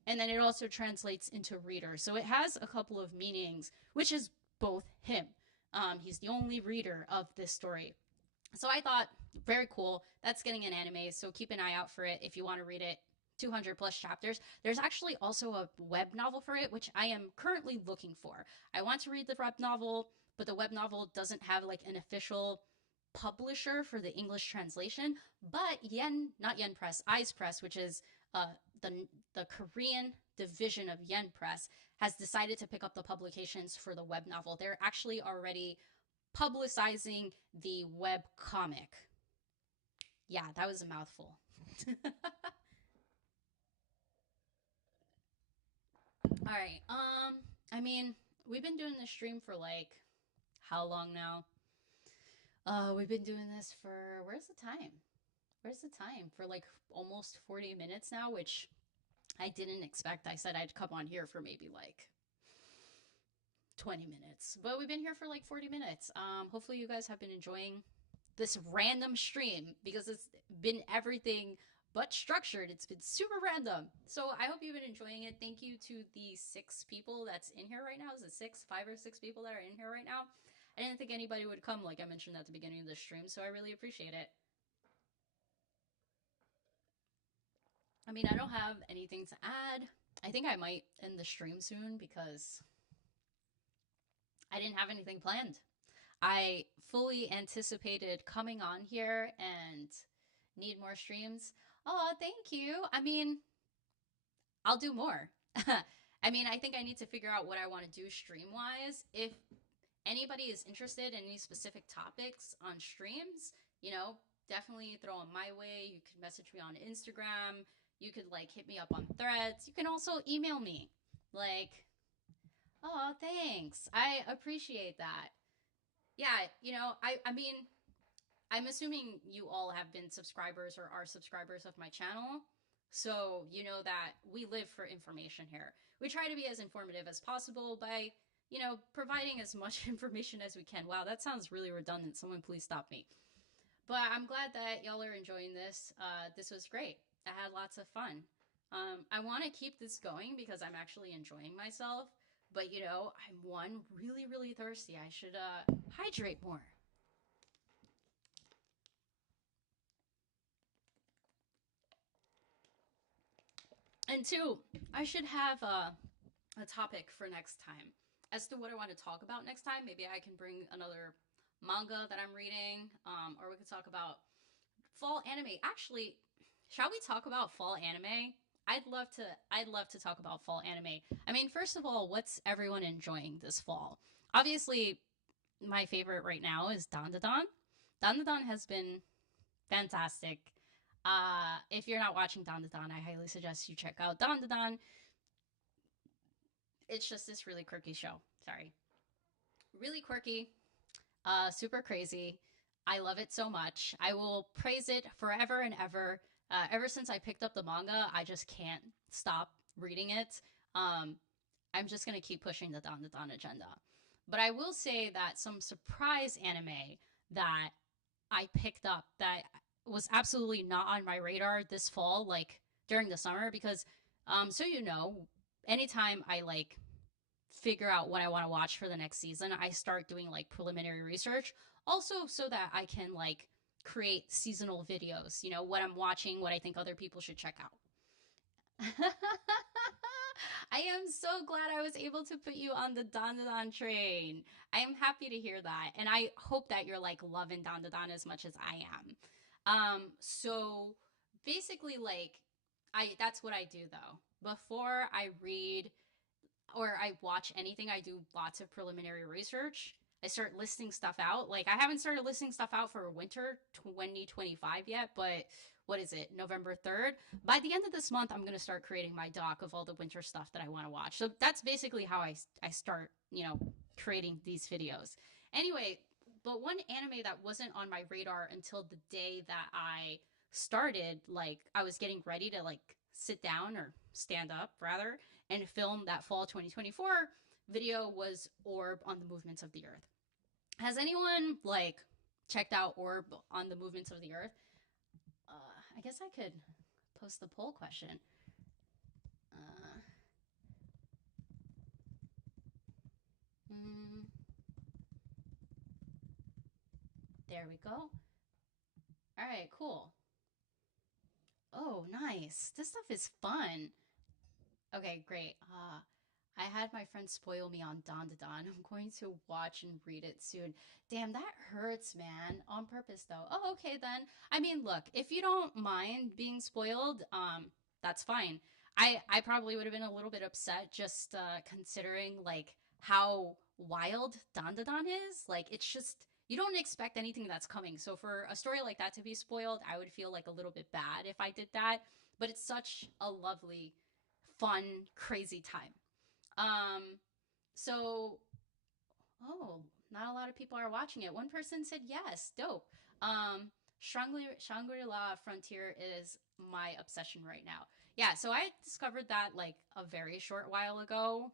and then it also translates into reader. So it has a couple of meanings, which is both him. He's the only reader of this story. So I thought Very cool. That's getting an anime, so keep an eye out for it if you want to read it. 200 plus chapters. There's actually also a web novel for it, which I am currently looking for. I want to read the web novel, but the web novel doesn't have like an official publisher for the English translation. But not Yen Press, Eyes Press, which is uh, the the Korean division of Yen Press, has decided to pick up the publications for the web novel. They're actually already publicizing the web comic. Yeah, that was a mouthful. All right. I mean, we've been doing this stream for like how long now? We've been doing this for where's the time? Where's the time? For like almost 40 minutes now, which I didn't expect. I said I'd come on here for maybe like 20 minutes. But we've been here for like 40 minutes. Hopefully you guys have been enjoying this random stream because it's been everything but structured. It's been super random. So I hope you've been enjoying it. Thank you to the 6 people that's in here right now. Is it six, 5 or 6 people that are in here right now? I didn't think anybody would come, like I mentioned at the beginning of the stream, so I really appreciate it. I mean, I don't have anything to add. I think I might end the stream soon because I didn't have anything planned. I fully anticipated coming on here and need more streams. Oh, thank you. I mean, I'll do more. I mean, I think I need to figure out what I want to do stream wise. If anybody is interested in any specific topics on streams, definitely throw them my way. You could message me on Instagram. You could like hit me up on threads. You can also email me. Like, oh, thanks. I appreciate that. Yeah, I mean, I'm assuming you all have been subscribers or are subscribers of my channel. So you know that we live for information here. We try to be as informative as possible by, providing as much information as we can. Wow, that sounds really redundant. Someone please stop me. But I'm glad that y'all are enjoying this. This was great. I had lots of fun. I want to keep this going because I'm actually enjoying myself. But I'm one really, really thirsty. I should hydrate more. And two, I should have a topic for next time. As to what I want to talk about next time, maybe I can bring another manga that I'm reading, or we could talk about fall anime. Actually, shall we talk about fall anime? I'd love to. I'd love to talk about fall anime. I mean, first of all, what's everyone enjoying this fall? Obviously, my favorite right now is Dandadan. Dandadan has been fantastic. If you're not watching Dandadan, I highly suggest you check out Dandadan. It's just this really quirky show. Sorry. Really quirky, super crazy. I love it so much. I will praise it forever and ever. Ever since I picked up the manga, I just can't stop reading it. Um, I'm just gonna keep pushing the Dan Dan agenda. But I will say that some surprise anime that I picked up that was absolutely not on my radar this fall, like during the summer, because so anytime I like figure out what I want to watch for the next season, I start doing like preliminary research. Also, so that I can like create seasonal videos, what I'm watching, what I think other people should check out. I am so glad I was able to put you on the Dandadan train. I am happy to hear that. And I hope that you're like loving Dandadan as much as I am. So basically like that's what I do though. Before I read or I watch anything, I do lots of preliminary research. I start listing stuff out. Like I haven't started listing stuff out for winter 2025 yet, but what is it? November 3rd. By the end of this month, I'm going to start creating my doc of all the winter stuff that I want to watch. So that's basically how I start, creating these videos. Anyway, but one anime that wasn't on my radar until the day that I started, like I was getting ready to like sit down or stand up rather and film that fall 2024 video was Orb on the Movements of the Earth. Has anyone like checked out Orb on the Movements of the Earth? I guess I could post the poll question. Uh, mm, there we go. All right, cool. Oh, nice. This stuff is fun. Okay, great. I had my friend spoil me on Don to Don. I'm going to watch and read it soon. Damn, that hurts, man. On purpose, though. Oh, okay then. I mean, look, if you don't mind being spoiled, that's fine. I probably would have been a little bit upset just considering like how wild Don to Don is. Like, it's just you don't expect anything that's coming. So for a story like that to be spoiled, I would feel like a little bit bad if I did that. But it's such a lovely, fun, crazy time. Um, so, oh, not a lot of people are watching it. One person said yes, dope. Shangri-La Frontier is my obsession right now. Yeah, so I discovered that like a very short while ago.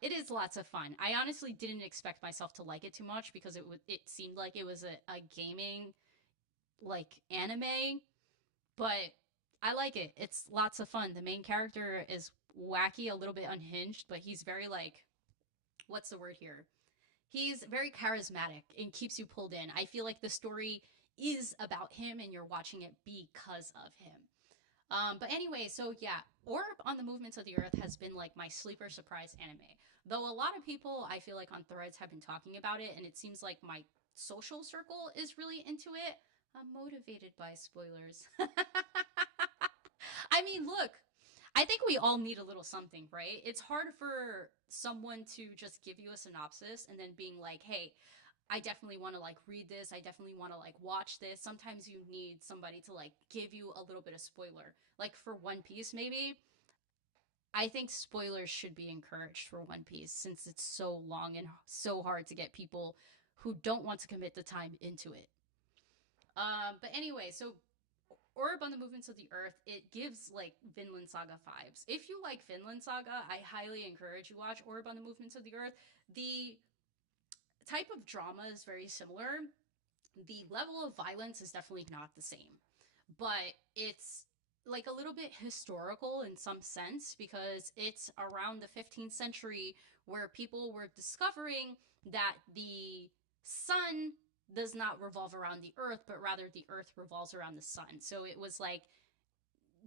It is lots of fun. I honestly didn't expect myself to like it too much because it seemed like it was a gaming like anime, but I like it. It's lots of fun. The main character is wacky, a little bit unhinged, but he's very like what's the word here? He's very charismatic and keeps you pulled in. I feel like the story is about him and you're watching it because of him. But anyway, so yeah, Orb on the Movements of the Earth has been like my sleeper surprise anime. Though a lot of people I feel like on threads have been talking about it, and it seems like my social circle is really into it. I'm motivated by spoilers. I mean, look, I think we all need a little something, right? It's hard for someone to just give you a synopsis and then being like, hey, I definitely want to like read this. I definitely want to like watch this. Sometimes you need somebody to like give you a little bit of spoiler. Like for One Piece, maybe. I think spoilers should be encouraged for One Piece since it's so long and so hard to get people who don't want to commit the time into it. But anyway, so Orb on the Movements of the Earth, it gives like Vinland Saga vibes. If you like Vinland Saga, I highly encourage you watch Orb on the Movements of the Earth. The type of drama is very similar. The level of violence is definitely not the same, but it's like a little bit historical in some sense because it's around the 15th century where people were discovering that the sun does not revolve around the earth, but rather the earth revolves around the sun. So it was like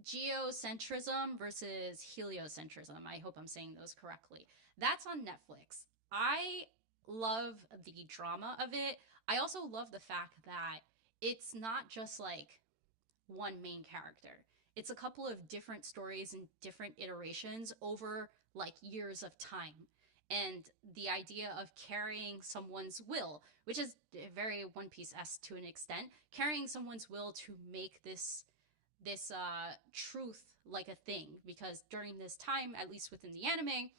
geocentrism versus heliocentrism. I hope I'm saying those correctly. That's on Netflix. I love the drama of it. I also love the fact that it's not just like one main character. It's a couple of different stories and different iterations over like years of time. And the idea of carrying someone's will, which is very One Piece esque to an extent, carrying someone's will to make this truth like a thing, because during this time, at least within the anime,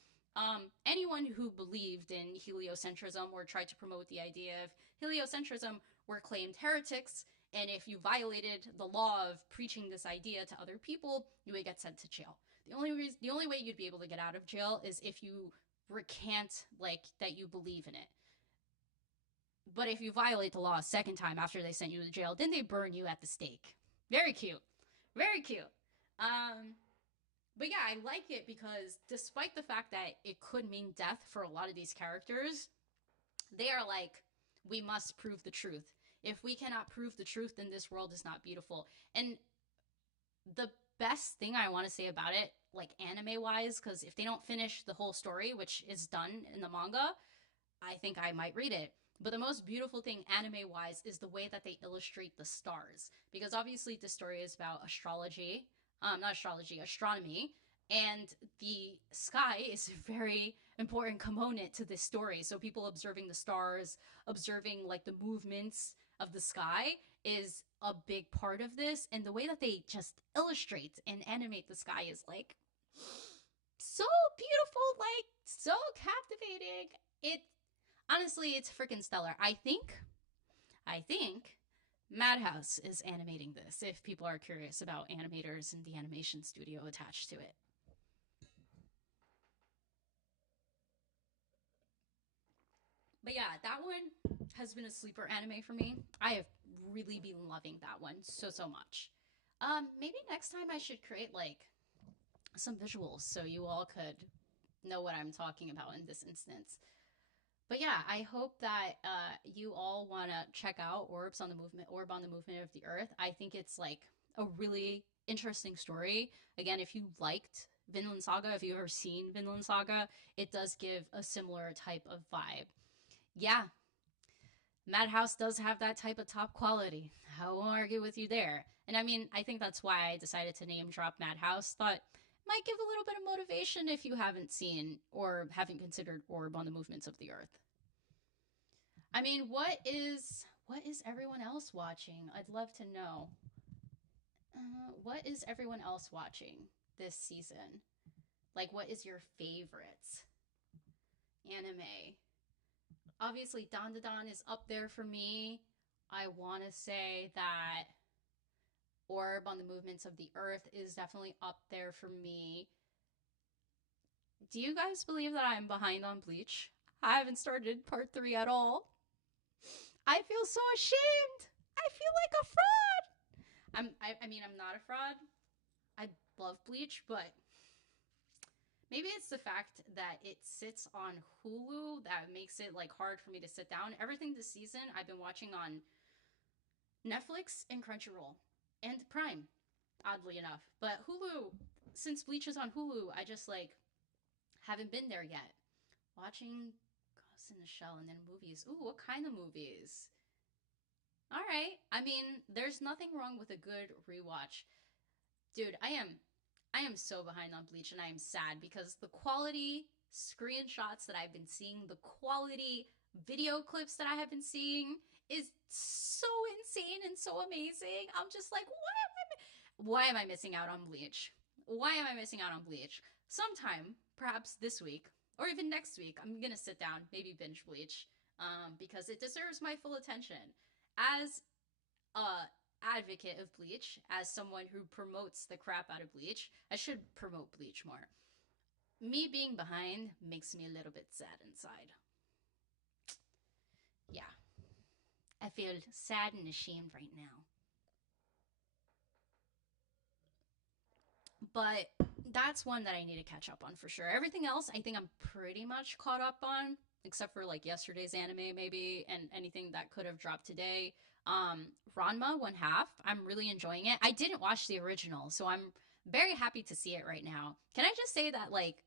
anyone who believed in heliocentrism or tried to promote the idea of heliocentrism were claimed heretics, and if you violated the law of preaching this idea to other people, you would get sent to jail. The only way you'd be able to get out of jail is if you recant like that you believe in it. But if you violate the law a second time after they sent you to jail, then they burn you at the stake. Very cute. Very cute. Um, but yeah, I like it because despite the fact that it could mean death for a lot of these characters, they are like, we must prove the truth. If we cannot prove the truth, then this world is not beautiful. And the best thing I want to say about it, like anime wise, because if they don't finish the whole story, which is done in the manga, I think I might read it. But the most beautiful thing anime wise is the way that they illustrate the stars. Because obviously, this story is about astrology, not astrology, astronomy. And the sky is a very important component to this story. So, people observing the stars, observing like the movements of the sky is a big part of this. And the way that they just illustrate and animate the sky is like so beautiful, like so captivating. It honestly, it's freaking stellar. I think Madhouse is animating this if people are curious about animators and the animation studio attached to it. But yeah, that one has been a sleeper anime for me. I have really been loving that one so much. Maybe next time I should create like some visuals so you all could know what I'm talking about in this instance. But yeah, I hope that you all want to check out Orb on the Movement of the Earth. I think it's like a really interesting story. Again, if you liked Vinland Saga, if you've ever seen Vinland Saga, it does give a similar type of vibe. Yeah, Madhouse does have that type of top quality. I won't argue with you there. And I mean, I think that's why I decided to name drop Madhouse. Thought might give a little bit of motivation if you haven't seen or haven't considered Orb on the Movements of the Earth. I mean, what is everyone else watching? I'd love to know. What is everyone else watching this season? Like, what is your favorite anime? Obviously, Dan Dan is up there for me. I want to say that Orb on the Movements of the Earth is definitely up there for me. Do you guys believe that I'm behind on Bleach? I haven't started part 3 at all. I feel so ashamed. I feel like a fraud. I mean, I'm not a fraud. I love Bleach, but maybe it's the fact that it sits on Hulu that makes it like hard for me to sit down. Everything this season I've been watching on Netflix and Crunchyroll and Prime, oddly enough. But Hulu, since Bleach is on Hulu, I just like haven't been there yet. Watching Ghost in the Shell and then movies. Ooh, what kind of movies? All right. I mean, there's nothing wrong with a good rewatch. Dude, I am so behind on Bleach and I am sad because the quality screenshots that I've been seeing, the quality video clips that I have been seeing is so insane and so amazing. I'm just like, why am I missing out on Bleach? Why am I missing out on Bleach? Sometime, perhaps this week or even next week, I'm gonna sit down, maybe binge Bleach, because it deserves my full attention. As a advocate of Bleach, as someone who promotes the crap out of Bleach, I should promote Bleach more. Me being behind makes me a little bit sad inside. Yeah, I feel sad and ashamed right now. But that's one that I need to catch up on for sure. Everything else, I think I'm pretty much caught up on, except for like yesterday's anime, maybe, and anything that could have dropped today. Ranma One Half, I'm really enjoying it. I didn't watch the original, so I'm very happy to see it right now. Can I just say that like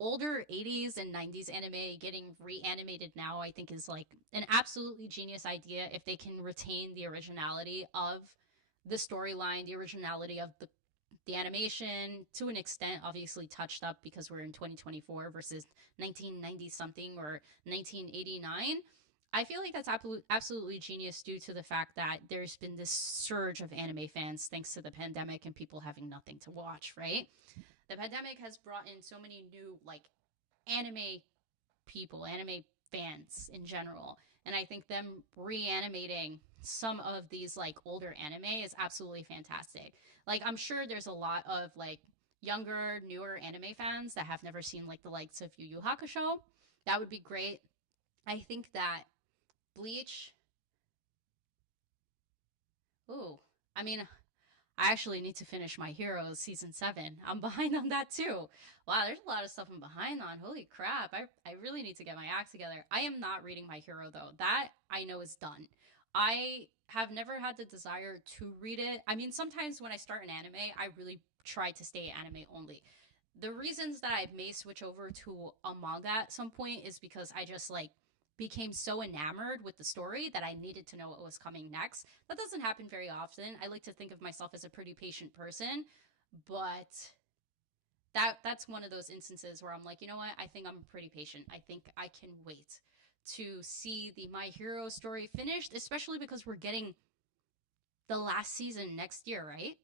older 80s and 90s anime getting reanimated now, I think is like an absolutely genius idea if they can retain the originality of the storyline, the originality of the animation to an extent obviously touched up because we're in 2024 versus 1990 something or 1989. I feel like that's absolutely genius due to the fact that there's been this surge of anime fans thanks to the pandemic and people having nothing to watch, right? The pandemic has brought in so many new like anime people, anime fans in general. And I think them reanimating some of these like older anime is absolutely fantastic. Like I'm sure there's a lot of like younger, newer anime fans that have never seen like the likes of Yu Yu Hakusho. That would be great. I think that Bleach. Ooh, I mean, I actually need to finish My Heroes season 7. I'm behind on that too. Wow, there's a lot of stuff I'm behind on. Holy crap. I really need to get my act together. I am not reading My Hero though. That I know is done. I have never had the desire to read it. I mean, sometimes when I start an anime, I really try to stay anime only. The reasons that I may switch over to a manga at some point is because I just like became so enamored with the story that I needed to know what was coming next. That doesn't happen very often. I like to think of myself as a pretty patient person, but that's one of those instances where I'm like, you know what? I think I'm pretty patient. I think I can wait to see the My Hero story finished, especially because we're getting the last season next year, right?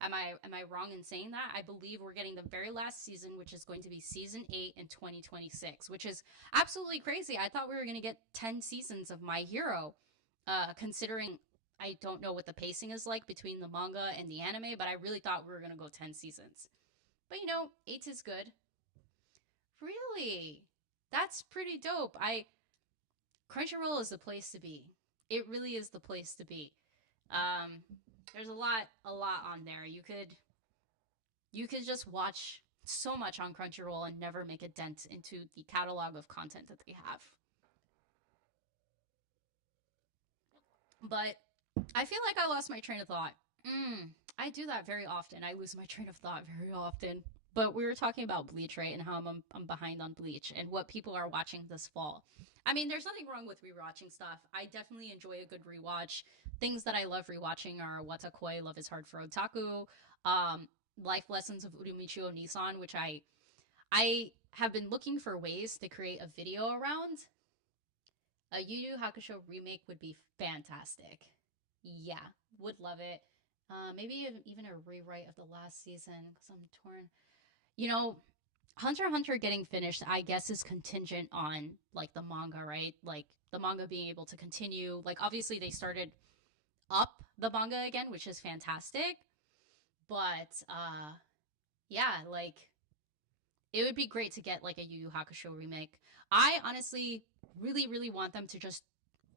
Am I wrong in saying that? I believe we're getting the very last season, which is going to be season 8 in 2026, which is absolutely crazy. I thought we were going to get 10 seasons of My Hero, considering I don't know what the pacing is like between the manga and the anime, but I really thought we were going to go 10 seasons. But you know, 8 is good. Really? That's pretty dope. Crunchyroll is the place to be. It really is the place to be. Um, there's a lot on there. You could just watch so much on Crunchyroll and never make a dent into the catalog of content that they have. But I feel like I lost my train of thought. I do that very often. I lose my train of thought very often. But we were talking about Bleach, right? And how I'm behind on Bleach and what people are watching this fall. I mean, there's nothing wrong with rewatching stuff. I definitely enjoy a good rewatch. Things that I love rewatching are Watakoi, Love is Hard for Otaku, um, Life Lessons of Urumichi Nissan, which I have been looking for ways to create a video around. A Yu Yu Hakusho remake would be fantastic. Yeah, would love it. Maybe even a rewrite of the last season because I'm torn. You know, Hunter x Hunter getting finished, I guess, is contingent on like the manga, right? Like the manga being able to continue. Like obviously they started up the manga again, which is fantastic. But yeah, like it would be great to get like a Yu Yu Hakusho remake. I honestly really want them to just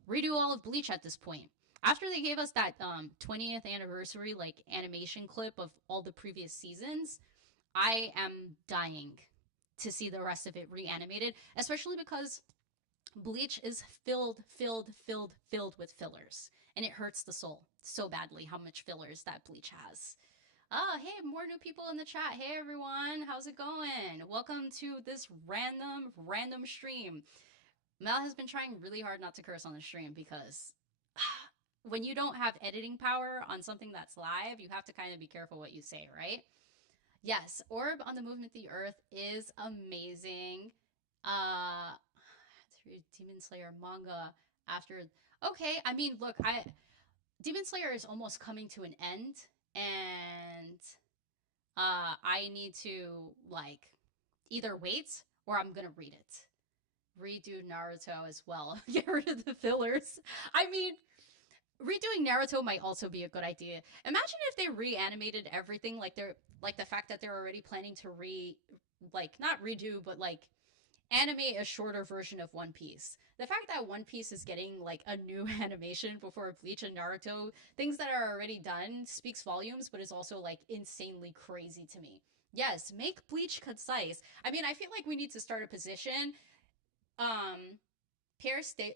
redo all of Bleach at this point. After they gave us that 20th anniversary like animation clip of all the previous seasons, I am dying to see the rest of it reanimated, especially because Bleach is filled with fillers. And it hurts the soul so badly how much fillers that Bleach has. Oh, hey, more new people in the chat. Hey, everyone. How's it going? Welcome to this random stream. Mel has been trying really hard not to curse on the stream because when you don't have editing power on something that's live, you have to kind of be careful what you say, right? Yes, Orb on the Movement of the Earth is amazing. Uh through Demon Slayer manga after okay, I mean, look, I Demon Slayer is almost coming to an end and I need to like either wait or I'm going to read it. Redo Naruto as well. Get rid of the fillers. I mean, redoing Naruto might also be a good idea. Imagine if they reanimated everything like they're like the fact that they're already planning to like not redo but like animate a shorter version of One Piece. The fact that One Piece is getting like a new animation before Bleach and Naruto, things that are already done, speaks volumes, but is also like insanely crazy to me. Yes, make Bleach concise. I mean, I feel like we need to start a position. Um,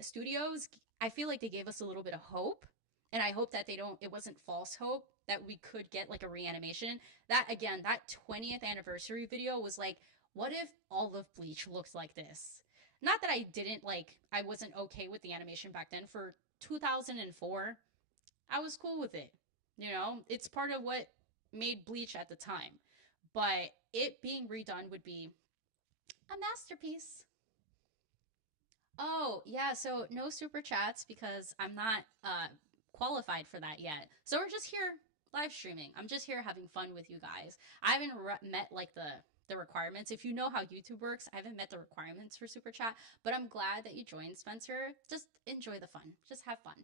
Studios, I feel like they gave us a little bit of hope, and I hope that they don't. It wasn't false hope that we could get like a reanimation. That again, that 20th anniversary video was like, what if all of Bleach looks like this? Not that I didn't like, I wasn't okay with the animation back then. For 2004, I was cool with it. You know, it's part of what made Bleach at the time. But it being redone would be a masterpiece. Oh, yeah, so no super chats because I'm not qualified for that yet. So we're just here live streaming. I'm just here having fun with you guys. I haven't met like the requirements. If you know how YouTube works, I haven't met the requirements for super chat, but I'm glad that you joined, Spencer. Just enjoy the fun. Just have fun.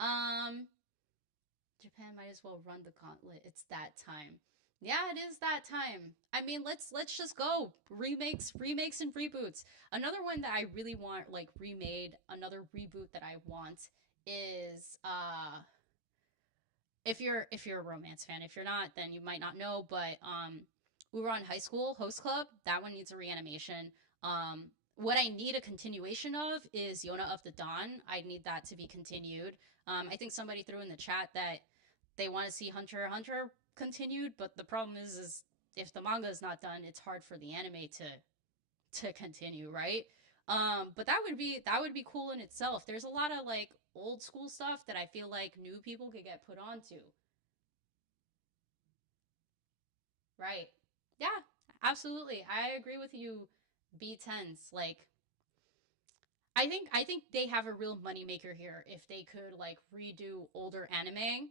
Um Japan might as well run the gauntlet. It's that time. Yeah, it is that time. I mean, let's just go. Remakes and reboots. Another one that I really want like remade, another reboot that I want is if you're a romance fan. If you're not, then you might not know, but we were on High School Host Club. That one needs a reanimation. Um what I need a continuation of is Yona of the Dawn. I need that to be continued. I think somebody threw in the chat that they want to see Hunter x Hunter continued, but the problem is if the manga is not done, it's hard for the anime to continue, right? But that would be cool in itself. There's a lot of like old school stuff that I feel like new people could get put onto. Right. Yeah, absolutely. I agree with you, B10s. Like I think they have a real moneymaker here if they could like redo older anime.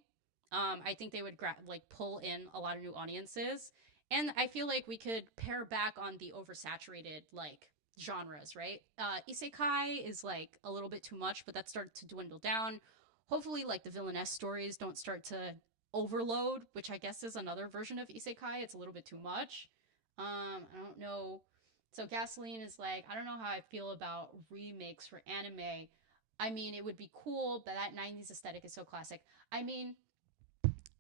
I think they would like pull in a lot of new audiences, and I feel like we could pare back on the oversaturated like genres, right? Isekai is like a little bit too much, but that started to dwindle down. Hopefully, like the villainess stories don't start to overload, which I guess is another version of Isekai. It's a little bit too much. I don't know. So Gasoline is like, I don't know how I feel about remakes for anime. I mean, it would be cool, but that 90s aesthetic is so classic. I mean,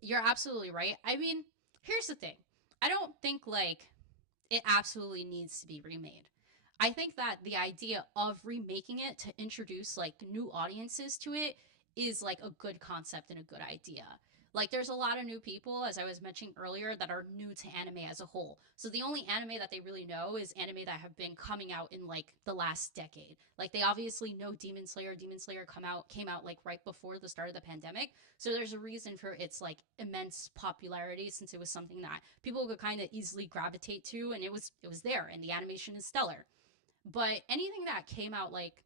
you're absolutely right. I mean, here's the thing. I don't think like it absolutely needs to be remade. I think that the idea of remaking it to introduce like new audiences to it is like a good concept and a good idea. Like there's a lot of new people, as I was mentioning earlier, that are new to anime as a whole. So the only anime that they really know is anime that have been coming out in like the last decade. Like they obviously know Demon Slayer. Demon Slayer came out like right before the start of the pandemic. So there's a reason for its like immense popularity, since it was something that people could kind of easily gravitate to, and it was there, and the animation is stellar. But anything that came out like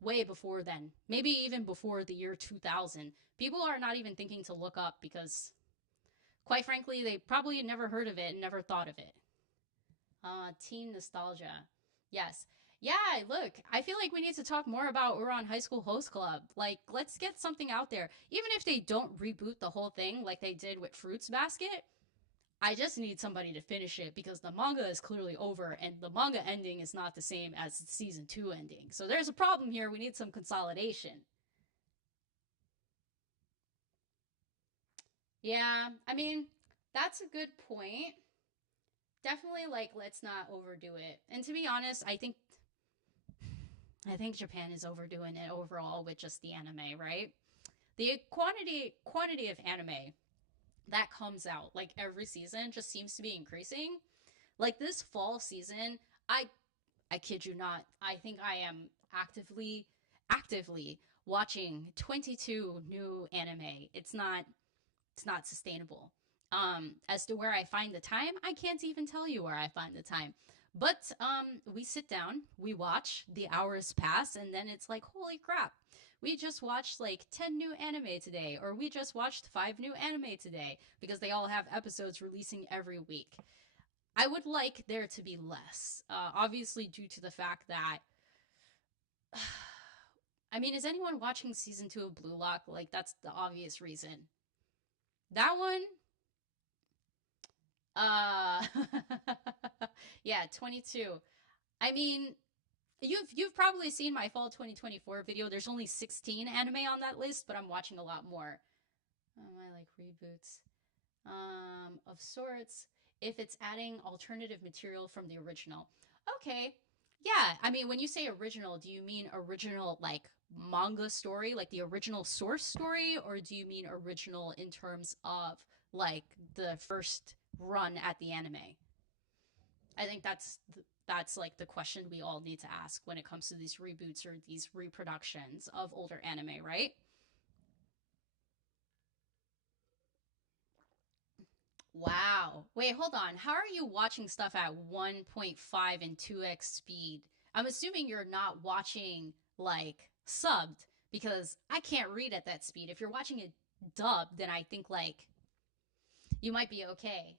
way before then, maybe even before the year 2000, people are not even thinking to look up because, quite frankly, they probably never heard of it and never thought of it. Teen nostalgia. Yes. Yeah, look, I feel like we need to talk more about Uran High School Host Club. Like, let's get something out there. Even if they don't reboot the whole thing like they did with Fruits Basket, I just need somebody to finish it because the manga is clearly over and the manga ending is not the same as the season 2 ending. So there's a problem here. We need some consolidation. Yeah, I mean, that's a good point. Definitely like let's not overdo it. And to be honest, I think Japan is overdoing it overall with just the anime, right? The quantity of anime that comes out like every season just seems to be increasing. Like this fall season, I I kid you not, I think I am actively watching 22 new anime. It's not sustainable. As to where I find the time, I can't even tell you where I find the time. But we sit down, we watch, the hours pass, and then it's like, holy crap, we just watched like 10 new anime today, or we just watched 5 new anime today, because they all have episodes releasing every week. I would like there to be less, obviously, due to the fact that. I mean, is anyone watching season 2 of Blue Lock? Like, that's the obvious reason. That one, uh, yeah, 22. I mean, you've probably seen my fall 2024 video. There's only 16 anime on that list, but I'm watching a lot more. I like reboots of sorts if it's adding alternative material from the original. Okay. Yeah, I mean, when you say original, do you mean original like manga story, like the original source story, or do you mean original in terms of like the first run at the anime? I think that's like the question we all need to ask when it comes to these reboots or these reproductions of older anime, right? Wow. Wait, hold on. How are you watching stuff at 1.5 and 2x speed? I'm assuming you're not watching like subbed because I can't read at that speed. If you're watching it dubbed, then I think like you might be okay.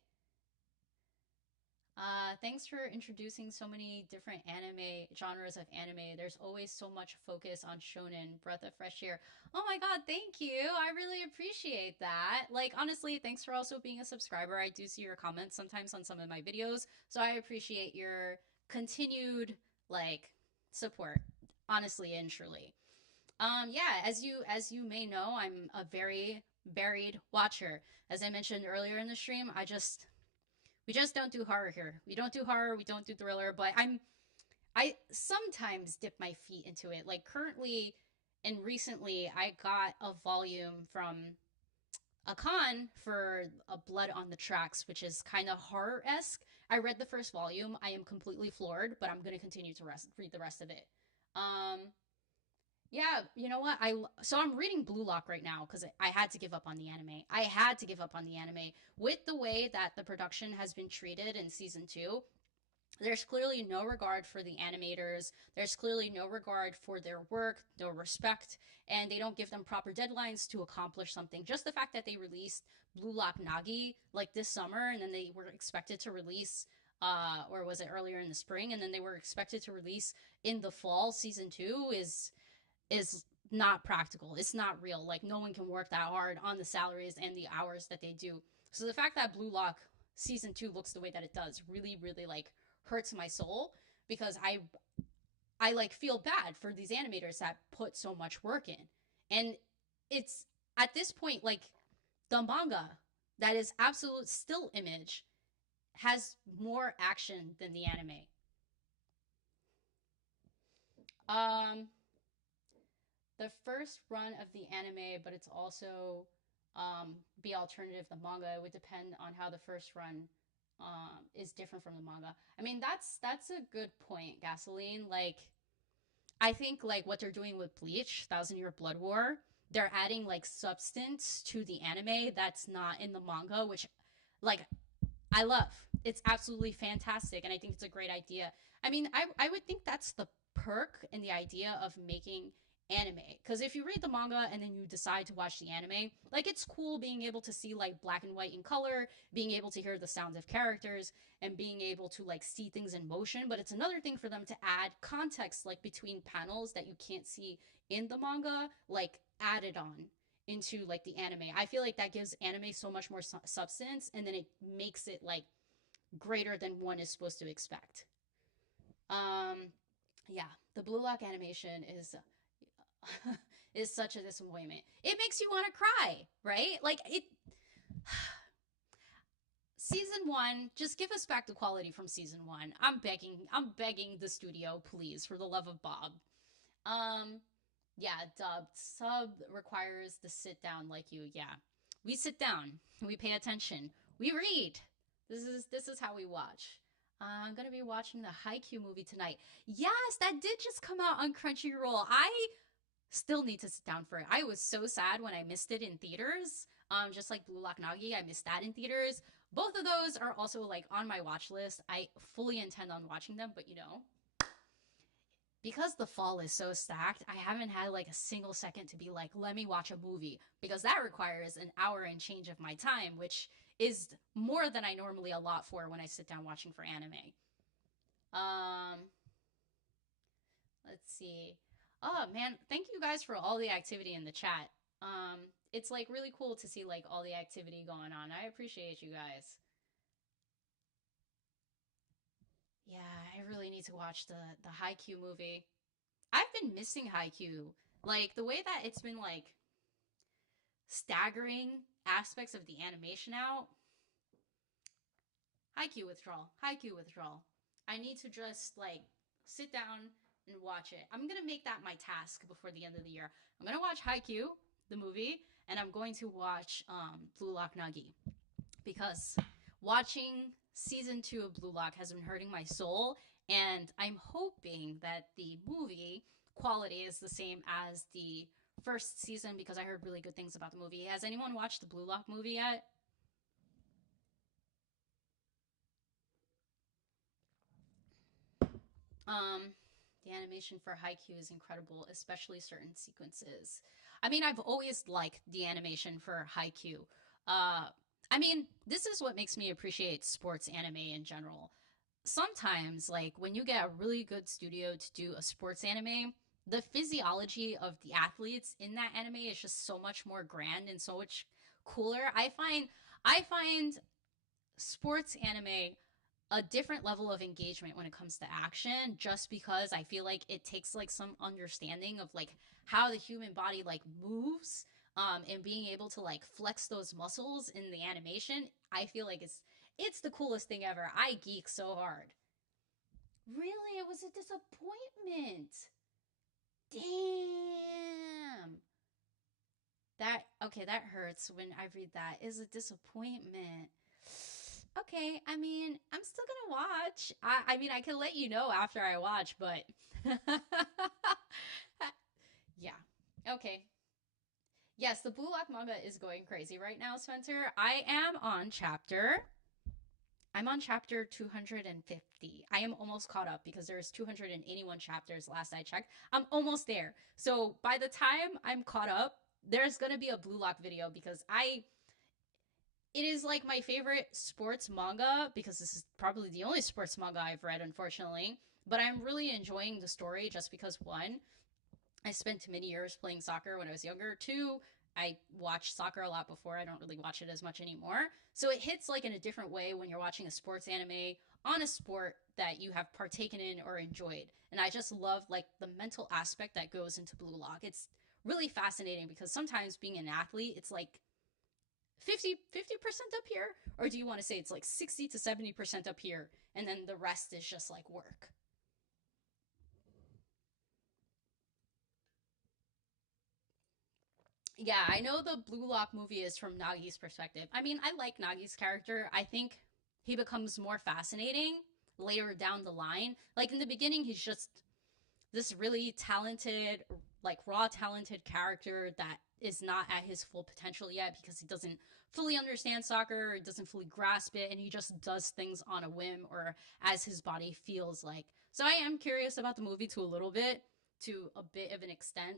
Thanks for introducing so many different anime genres of anime. There's always so much focus on shonen, breath of fresh air. Oh my god, thank you. I really appreciate that. Like honestly, thanks for also being a subscriber. I do see your comments sometimes on some of my videos, so I appreciate your continued like support. Honestly and truly. Yeah, as you may know, I'm a very varied watcher. As I mentioned earlier in the stream, we just don't do horror here. We don't do horror, we don't do thriller, but I sometimes dip my feet into it. Like currently and recently I got a volume from a con for a Blood on the Tracks, which is kind of horror-esque. I read the first volume. I am completely floored, but I'm going to continue to read the rest of it. Um yeah, you know what? I'm reading Blue Lock right now because I had to give up on the anime. I had to give up on the anime with the way that the production has been treated in season 2. There's clearly no regard for the animators. There's clearly no regard for their work, no respect, and they don't give them proper deadlines to accomplish something. Just the fact that they released Blue Lock Nagi like this summer, and then they were expected to release, or was it earlier in the spring, and then they were expected to release in the fall season 2 is not practical. It's not real. Like no one can work that hard on the salaries and the hours that they do. So the fact that Blue Lock season 2 looks the way that it does really really like hurts my soul because I like feel bad for these animators that put so much work in. And it's at this point like the manga that is absolute still image has more action than the anime. Um the first run of the anime, but it's also be alternative the manga. It would depend on how the first run is different from the manga. I mean, that's a good point, Gasoline. Like, I think like what they're doing with Bleach, Thousand Year Blood War, they're adding like substance to the anime that's not in the manga, which like I love. It's absolutely fantastic, and I think it's a great idea. I mean, I would think that's the perk and the idea of making anime. Because if you read the manga and then you decide to watch the anime, like it's cool being able to see like black and white in color, being able to hear the sounds of characters, and being able to like see things in motion. But it's another thing for them to add context like between panels that you can't see in the manga, like added on into like the anime. I feel like that gives anime so much more substance, and then it makes it like greater than one is supposed to expect. Um yeah, the Blue Lock animation is is such a disappointment. It makes you want to cry, right? Like it season 1, just give us back the quality from season 1. I'm begging the studio, please, for the love of Bob. Um yeah, dubbed. Sub requires the sit down like you. Yeah. We sit down. We pay attention. We read. This is how we watch. I'm gonna be watching the Haikyuu movie tonight. Yes, that did just come out on Crunchyroll. I still need to sit down for it. I was so sad when I missed it in theaters. Just like Blue Lock Nagi, I missed that in theaters. Both of those are also like on my watch list. I fully intend on watching them, but because the fall is so stacked, I haven't had like a single second to be like, let me watch a movie because that requires an hour and change of my time, which is more than I normally allot for when I sit down watching for anime. Um, let's see. Oh man, thank you guys for all the activity in the chat. It's like really cool to see like all the activity going on. I appreciate you guys. Yeah, I really need to watch the Haikyuu movie. I've been missing Haikyuu. Like the way that it's been like staggering aspects of the animation out. Haikyuu withdrawal. Haikyuu withdrawal. I need to just like sit down and watch it. I'm gonna make that my task before the end of the year. I'm gonna watch Haikyuu, the movie, and I'm going to watch Blue Lock Nagi because watching season 2 of Blue Lock has been hurting my soul, and I'm hoping that the movie quality is the same as the first season because I heard really good things about the movie. Has anyone watched the Blue Lock movie yet? Um, the animation for Haikyuu is incredible, especially certain sequences. I mean, I've always liked the animation for Haikyuu. Uh, I mean, this is what makes me appreciate sports anime in general. Sometimes, like when you get a really good studio to do a sports anime, the physiology of the athletes in that anime is just so much more grand and so much cooler. I find sports anime a different level of engagement when it comes to action just because I feel like it takes like some understanding of like how the human body like moves and being able to like flex those muscles in the animation. I feel like it's the coolest thing ever. I geek so hard. Really, it was a disappointment. Damn. That okay, that hurts when I read that. Is a disappointment. Okay, I mean, I'm still gonna watch. I mean, I can let you know after I watch, but yeah. Okay. Yes, the Blue Lock manga is going crazy right now, Spencer. I'm on chapter 250. I am almost caught up because there's 281 chapters last I checked. I'm almost there. So by the time I'm caught up, there's going to be a Blue Lock video because I it is like my favorite sports manga because this is probably the only sports manga I've read, unfortunately. But I'm really enjoying the story just because one, I spent many years playing soccer when I was younger. Two, I watched soccer a lot before. I don't really watch it as much anymore. So it hits like in a different way when you're watching a sports anime on a sport that you have partaken in or enjoyed. And I just love like the mental aspect that goes into Blue Lock. It's really fascinating because sometimes being an athlete, it's like 50% up here, or do you want to say it's like 60 to 70% up here and then the rest is just like work? Yeah, I know the Blue Lock movie is from Nagi's perspective. I mean, I like Nagi's character. I think he becomes more fascinating later down the line. Like in the beginning, he's just this really talented, like raw talented character that is not at his full potential yet because he doesn't fully understand soccer, he doesn't fully grasp it, and he just does things on a whim or as his body feels like. So I am curious about the movie to a bit of an extent,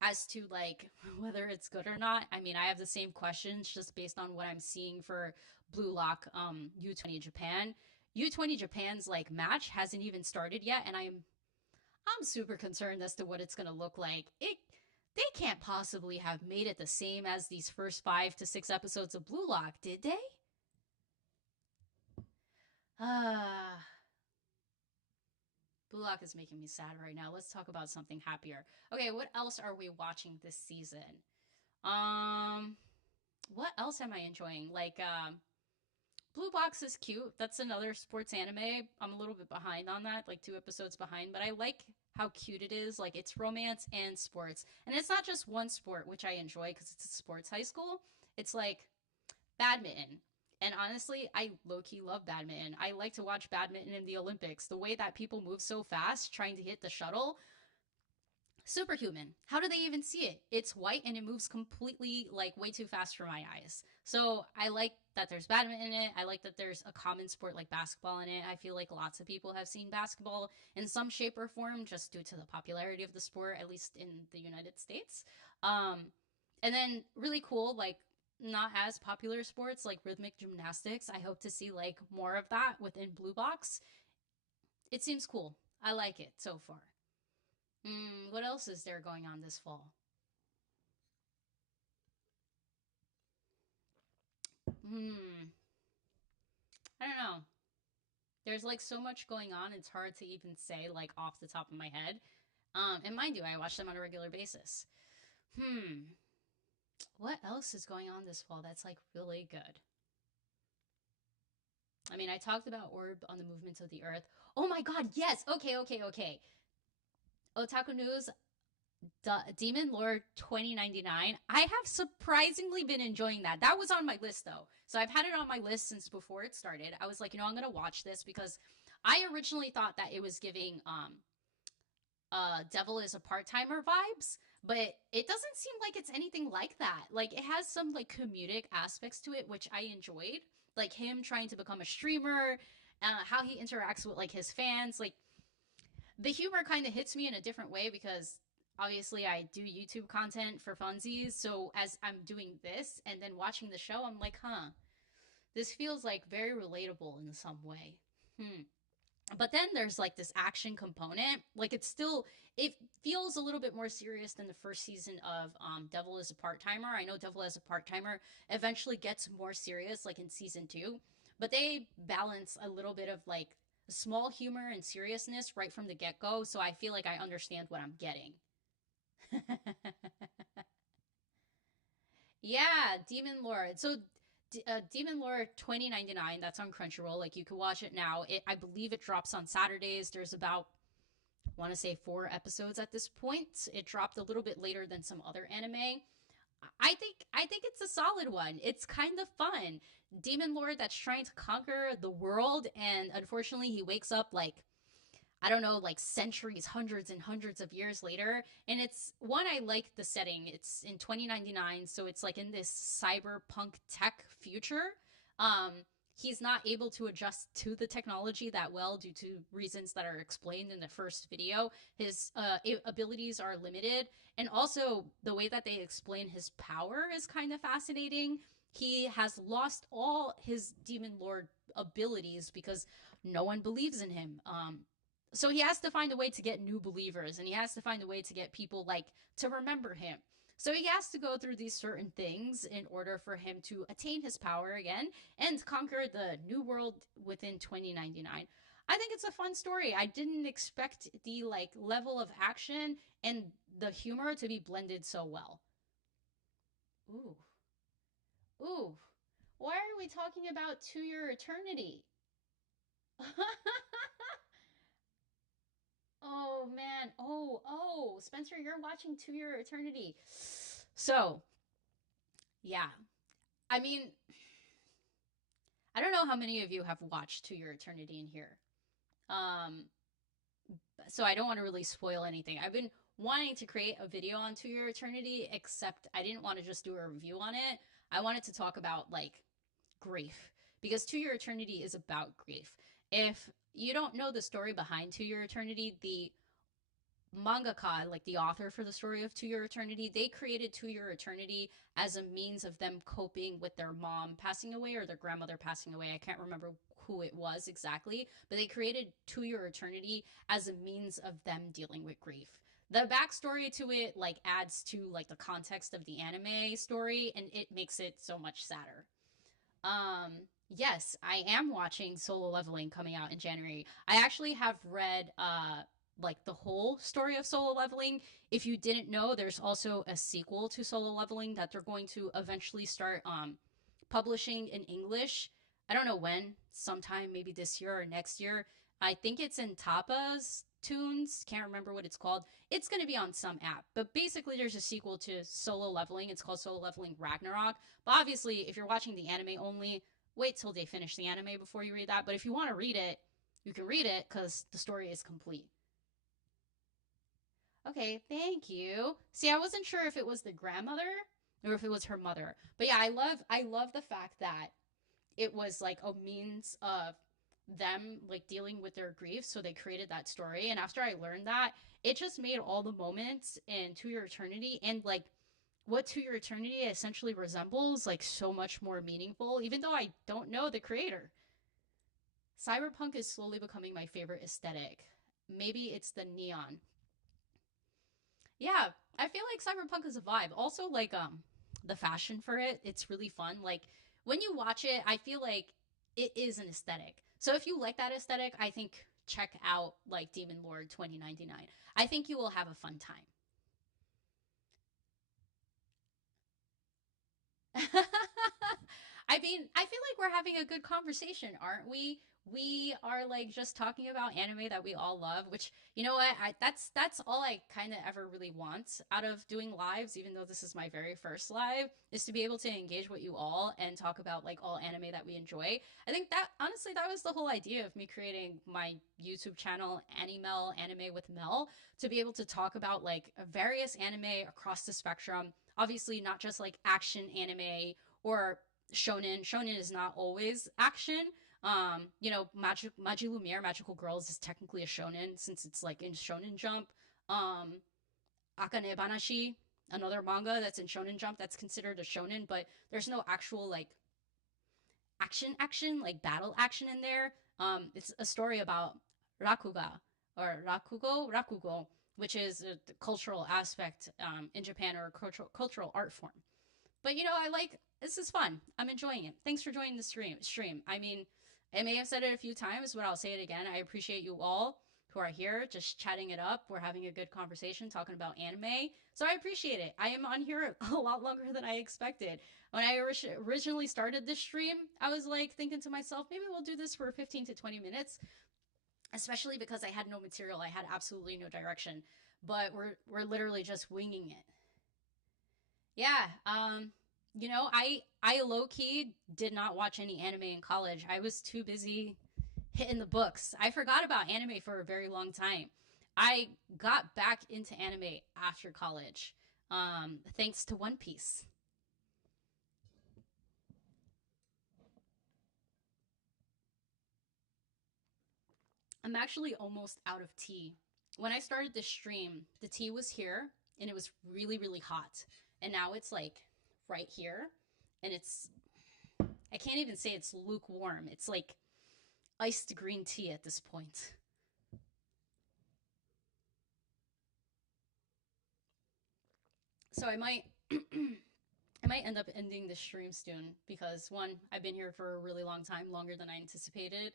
as to like whether it's good or not. I mean, I have the same questions just based on what I'm seeing for Blue Lock U20 Japan. U20 Japan's like match hasn't even started yet, and I'm super concerned as to what it's going to look like. They can't possibly have made it the same as these first 5 to 6 episodes of Blue Lock, did they? Ah, Blue Lock is making me sad right now. Let's talk about something happier. Okay, what else are we watching this season? Um, what else am I enjoying? Like, Blue Box is cute. That's another sports anime. I'm a little bit behind on that, like 2 episodes behind, but I like how cute it is. Like it's romance and sports. And it's not just one sport, which I enjoy because it's a sports high school. It's like badminton. And honestly, I low key love badminton. I like to watch badminton in the Olympics. The way that people move so fast trying to hit the shuttle, superhuman. How do they even see it? It's white and it moves completely like way too fast for my eyes. So I like that there's badminton in it. I like that there's a common sport like basketball in it. I feel like lots of people have seen basketball in some shape or form just due to the popularity of the sport, at least in the United States. Um, and then really cool, like not as popular sports like rhythmic gymnastics. I hope to see like more of that within Blue Box. It seems cool. I like it so far. What else is there going on this fall? Hmm, I don't know. There's like so much going on, it's hard to even say like off the top of my head. And mind you, I watch them on a regular basis. Hmm, what else is going on this fall that's like really good? I mean, I talked about Orb on the movements of the earth. Oh my god, yes! Okay, okay, okay. Otaku News, Demon Lord 2099. I have surprisingly been enjoying that. That was on my list though. So I've had it on my list since before it started. I was like, I'm going to watch this because I originally thought that it was giving Devil is a part-timer vibes, but it doesn't seem like it's anything like that. Like it has some like comedic aspects to it which I enjoyed. Like him trying to become a streamer, how he interacts with like his fans, like the humor kind of hits me in a different way because obviously I do YouTube content for funsies. So as I'm doing this and then watching the show, I'm like, this feels like very relatable in some way. Hmm. But then there's like this action component. Like it feels a little bit more serious than the first season of Devil is a Part Timer. I know Devil as a Part Timer eventually gets more serious, like in season 2, but they balance a little bit of like small humor and seriousness right from the get go. So I feel like I understand what I'm getting. Yeah, Demon Lord. So Demon Lord 2099, that's on Crunchyroll. Like you can watch it now. I believe it drops on Saturdays. There's about I want to say 4 episodes at this point. It dropped a little bit later than some other anime. I think it's a solid one. It's kind of fun. Demon Lord that's trying to conquer the world, and unfortunately he wakes up like I don't know, like centuries, hundreds and hundreds of years later. And it's one, I like the setting. It's in 2099, so it's like in this cyberpunk tech future. He's not able to adjust to the technology that well due to reasons that are explained in the first video. His abilities are limited, and also the way that they explain his power is kind of fascinating. He has lost all his demon lord abilities because no one believes in him. So he has to find a way to get new believers, and he has to find a way to get people like to remember him. So he has to go through these certain things in order for him to attain his power again and conquer the new world within 2099. I think it's a fun story. I didn't expect the like level of action and the humor to be blended so well. Ooh. Ooh. Why are we talking about To Your Eternity? Oh man. Oh, Spencer, you're watching To Your Eternity. So, Yeah. I mean, I don't know how many of you have watched To Your Eternity in here. Um, so I don't want to really spoil anything. I've been wanting to create a video on To Your Eternity, except I didn't want to just do a review on it. I wanted to talk about like grief because To Your Eternity is about grief. If you don't know the story behind To Your Eternity, the mangaka, like the author for the story of To Your Eternity, they created To Your Eternity as a means of them coping with their mom passing away or their grandmother passing away. I can't remember who it was exactly, but they created To Your Eternity as a means of them dealing with grief. The backstory to it like adds to like the context of the anime story, and it makes it so much sadder. Yes, I am watching Solo Leveling coming out in January. I actually have read like the whole story of Solo Leveling. If you didn't know, there's also a sequel to Solo Leveling that they're going to eventually start publishing in English. I don't know when, sometime maybe this year or next year. I think it's in Tapa's Tunes. Can't remember what it's called. It's going to be on some app. But basically, there's a sequel to Solo Leveling. It's called Solo Leveling Ragnarok. But obviously, if you're watching the anime only, wait till they finish the anime before you read that. But if you want to read it, you can read it because the story is complete. Okay, thank you. See, I wasn't sure if it was the grandmother or if it was her mother. But yeah, I love the fact that it was like a means of them like dealing with their grief, so they created that story. And after I learned that, it just made all the moments in To Your Eternity and like what To Your Eternity essentially resembles like so much more meaningful, even though I don't know the creator. Cyberpunk is slowly becoming my favorite aesthetic. Maybe it's the neon. Yeah, I feel like cyberpunk is a vibe. Also, like the fashion for it, it's really fun. Like when you watch it, I feel like it is an aesthetic. So if you like that aesthetic, I think check out like Demon Lord 2099. I think you will have a fun time. I mean, I feel like we're having a good conversation, aren't we? We are like just talking about anime that we all love, which you know what? That's all I kind of ever really want out of doing lives, even though this is my very first live, is to be able to engage with you all and talk about like all anime that we enjoy. I think that honestly that was the whole idea of me creating my YouTube channel, Animel Anime with Mel, to be able to talk about like various anime across the spectrum. Obviously, not just like action anime or shonen. Shonen is not always action. Magi Lumiere, Magical Girls is technically a shonen since it's like in Shonen Jump. Um, Akane Banashi, another manga that's in Shonen Jump, that's considered a shonen, but there's no actual like action like battle action in there. It's a story about rakuga or rakugo, which is a cultural aspect in Japan or a cultural art form. But you know, I like this is fun. I'm enjoying it. Thanks for joining the stream. I mean, I may have said it a few times, but I'll say it again. I appreciate you all who are here just chatting it up. We're having a good conversation talking about anime. So I appreciate it. I am on here a lot longer than I expected. When I originally started this stream, I was like thinking to myself, maybe we'll do this for 15 to 20 minutes, especially because I had no material. I had absolutely no direction. But we're literally just winging it. Yeah. I low key did not watch any anime in college. I was too busy hitting the books. I forgot about anime for a very long time. I got back into anime after college, thanks to One Piece. I'm actually almost out of tea. When I started this stream, the tea was here and it was really, really hot. And now it's like right here. And I can't even say it's lukewarm. It's like iced green tea at this point. So I might I might end up ending the stream soon because one, I've been here for a really long time, longer than I anticipated.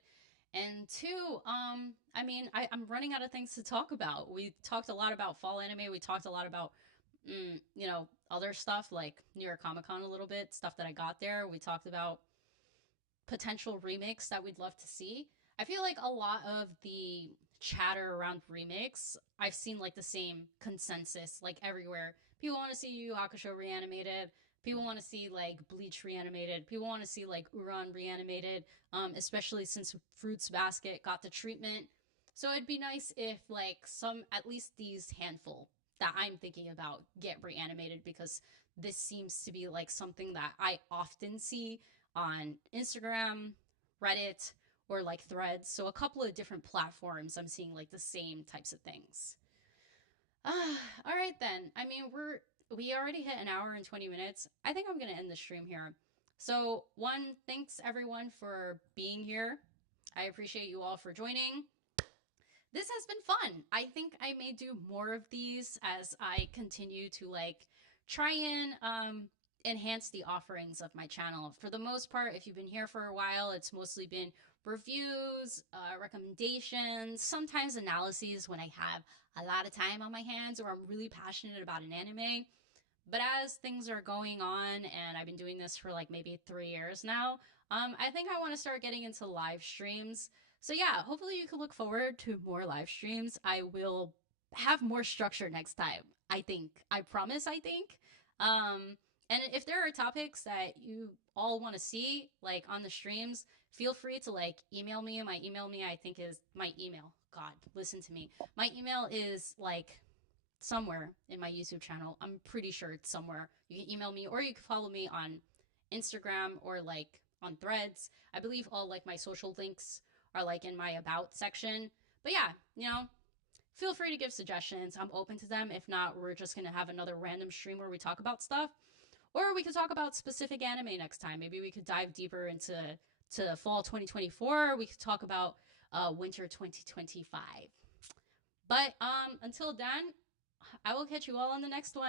And two, I mean, I'm running out of things to talk about. We talked a lot about fall anime. We talked a lot about, other stuff like New York Comic Con a little bit, stuff that I got there. We talked about potential remakes that we'd love to see. I feel like a lot of the chatter around remakes, I've seen like the same consensus like everywhere. People want to see Yu Hakusho reanimated. People want to see like Bleach reanimated. People want to see like Uran reanimated, especially since Fruits Basket got the treatment. So it'd be nice if like some, at least these handful that I'm thinking about get reanimated, because this seems to be like something that I often see on Instagram, Reddit, or like Threads. So a couple of different platforms I'm seeing like the same types of things. All right then. I mean, we already hit an hour and 20 minutes. I think I'm going to end the stream here. So, one, thanks everyone for being here. I appreciate you all for joining. This has been fun. I think I may do more of these as I continue to like try and enhance the offerings of my channel. For the most part, if you've been here for a while, it's mostly been reviews, recommendations, sometimes analyses when I have a lot of time on my hands or I'm really passionate about an anime. But as things are going on, and I've been doing this for like maybe 3 years now, I think I want to start getting into live streams. So yeah, hopefully you can look forward to more live streams. I will have more structure next time. I think. I promise. I think. And if there are topics that you all want to see, like on the streams, feel free to like email me. My email me, I think, is my email. God, listen to me. My email is like somewhere in my YouTube channel. I'm pretty sure it's somewhere. You can email me or you can follow me on Instagram or like on Threads. I believe all like my social links are like in my about section. But yeah, feel free to give suggestions. I'm open to them. If not, we're just going to have another random stream where we talk about stuff. Or we could talk about specific anime next time. Maybe we could dive deeper into fall 2024. We could talk about winter 2025. But until then, I will catch you all on the next one.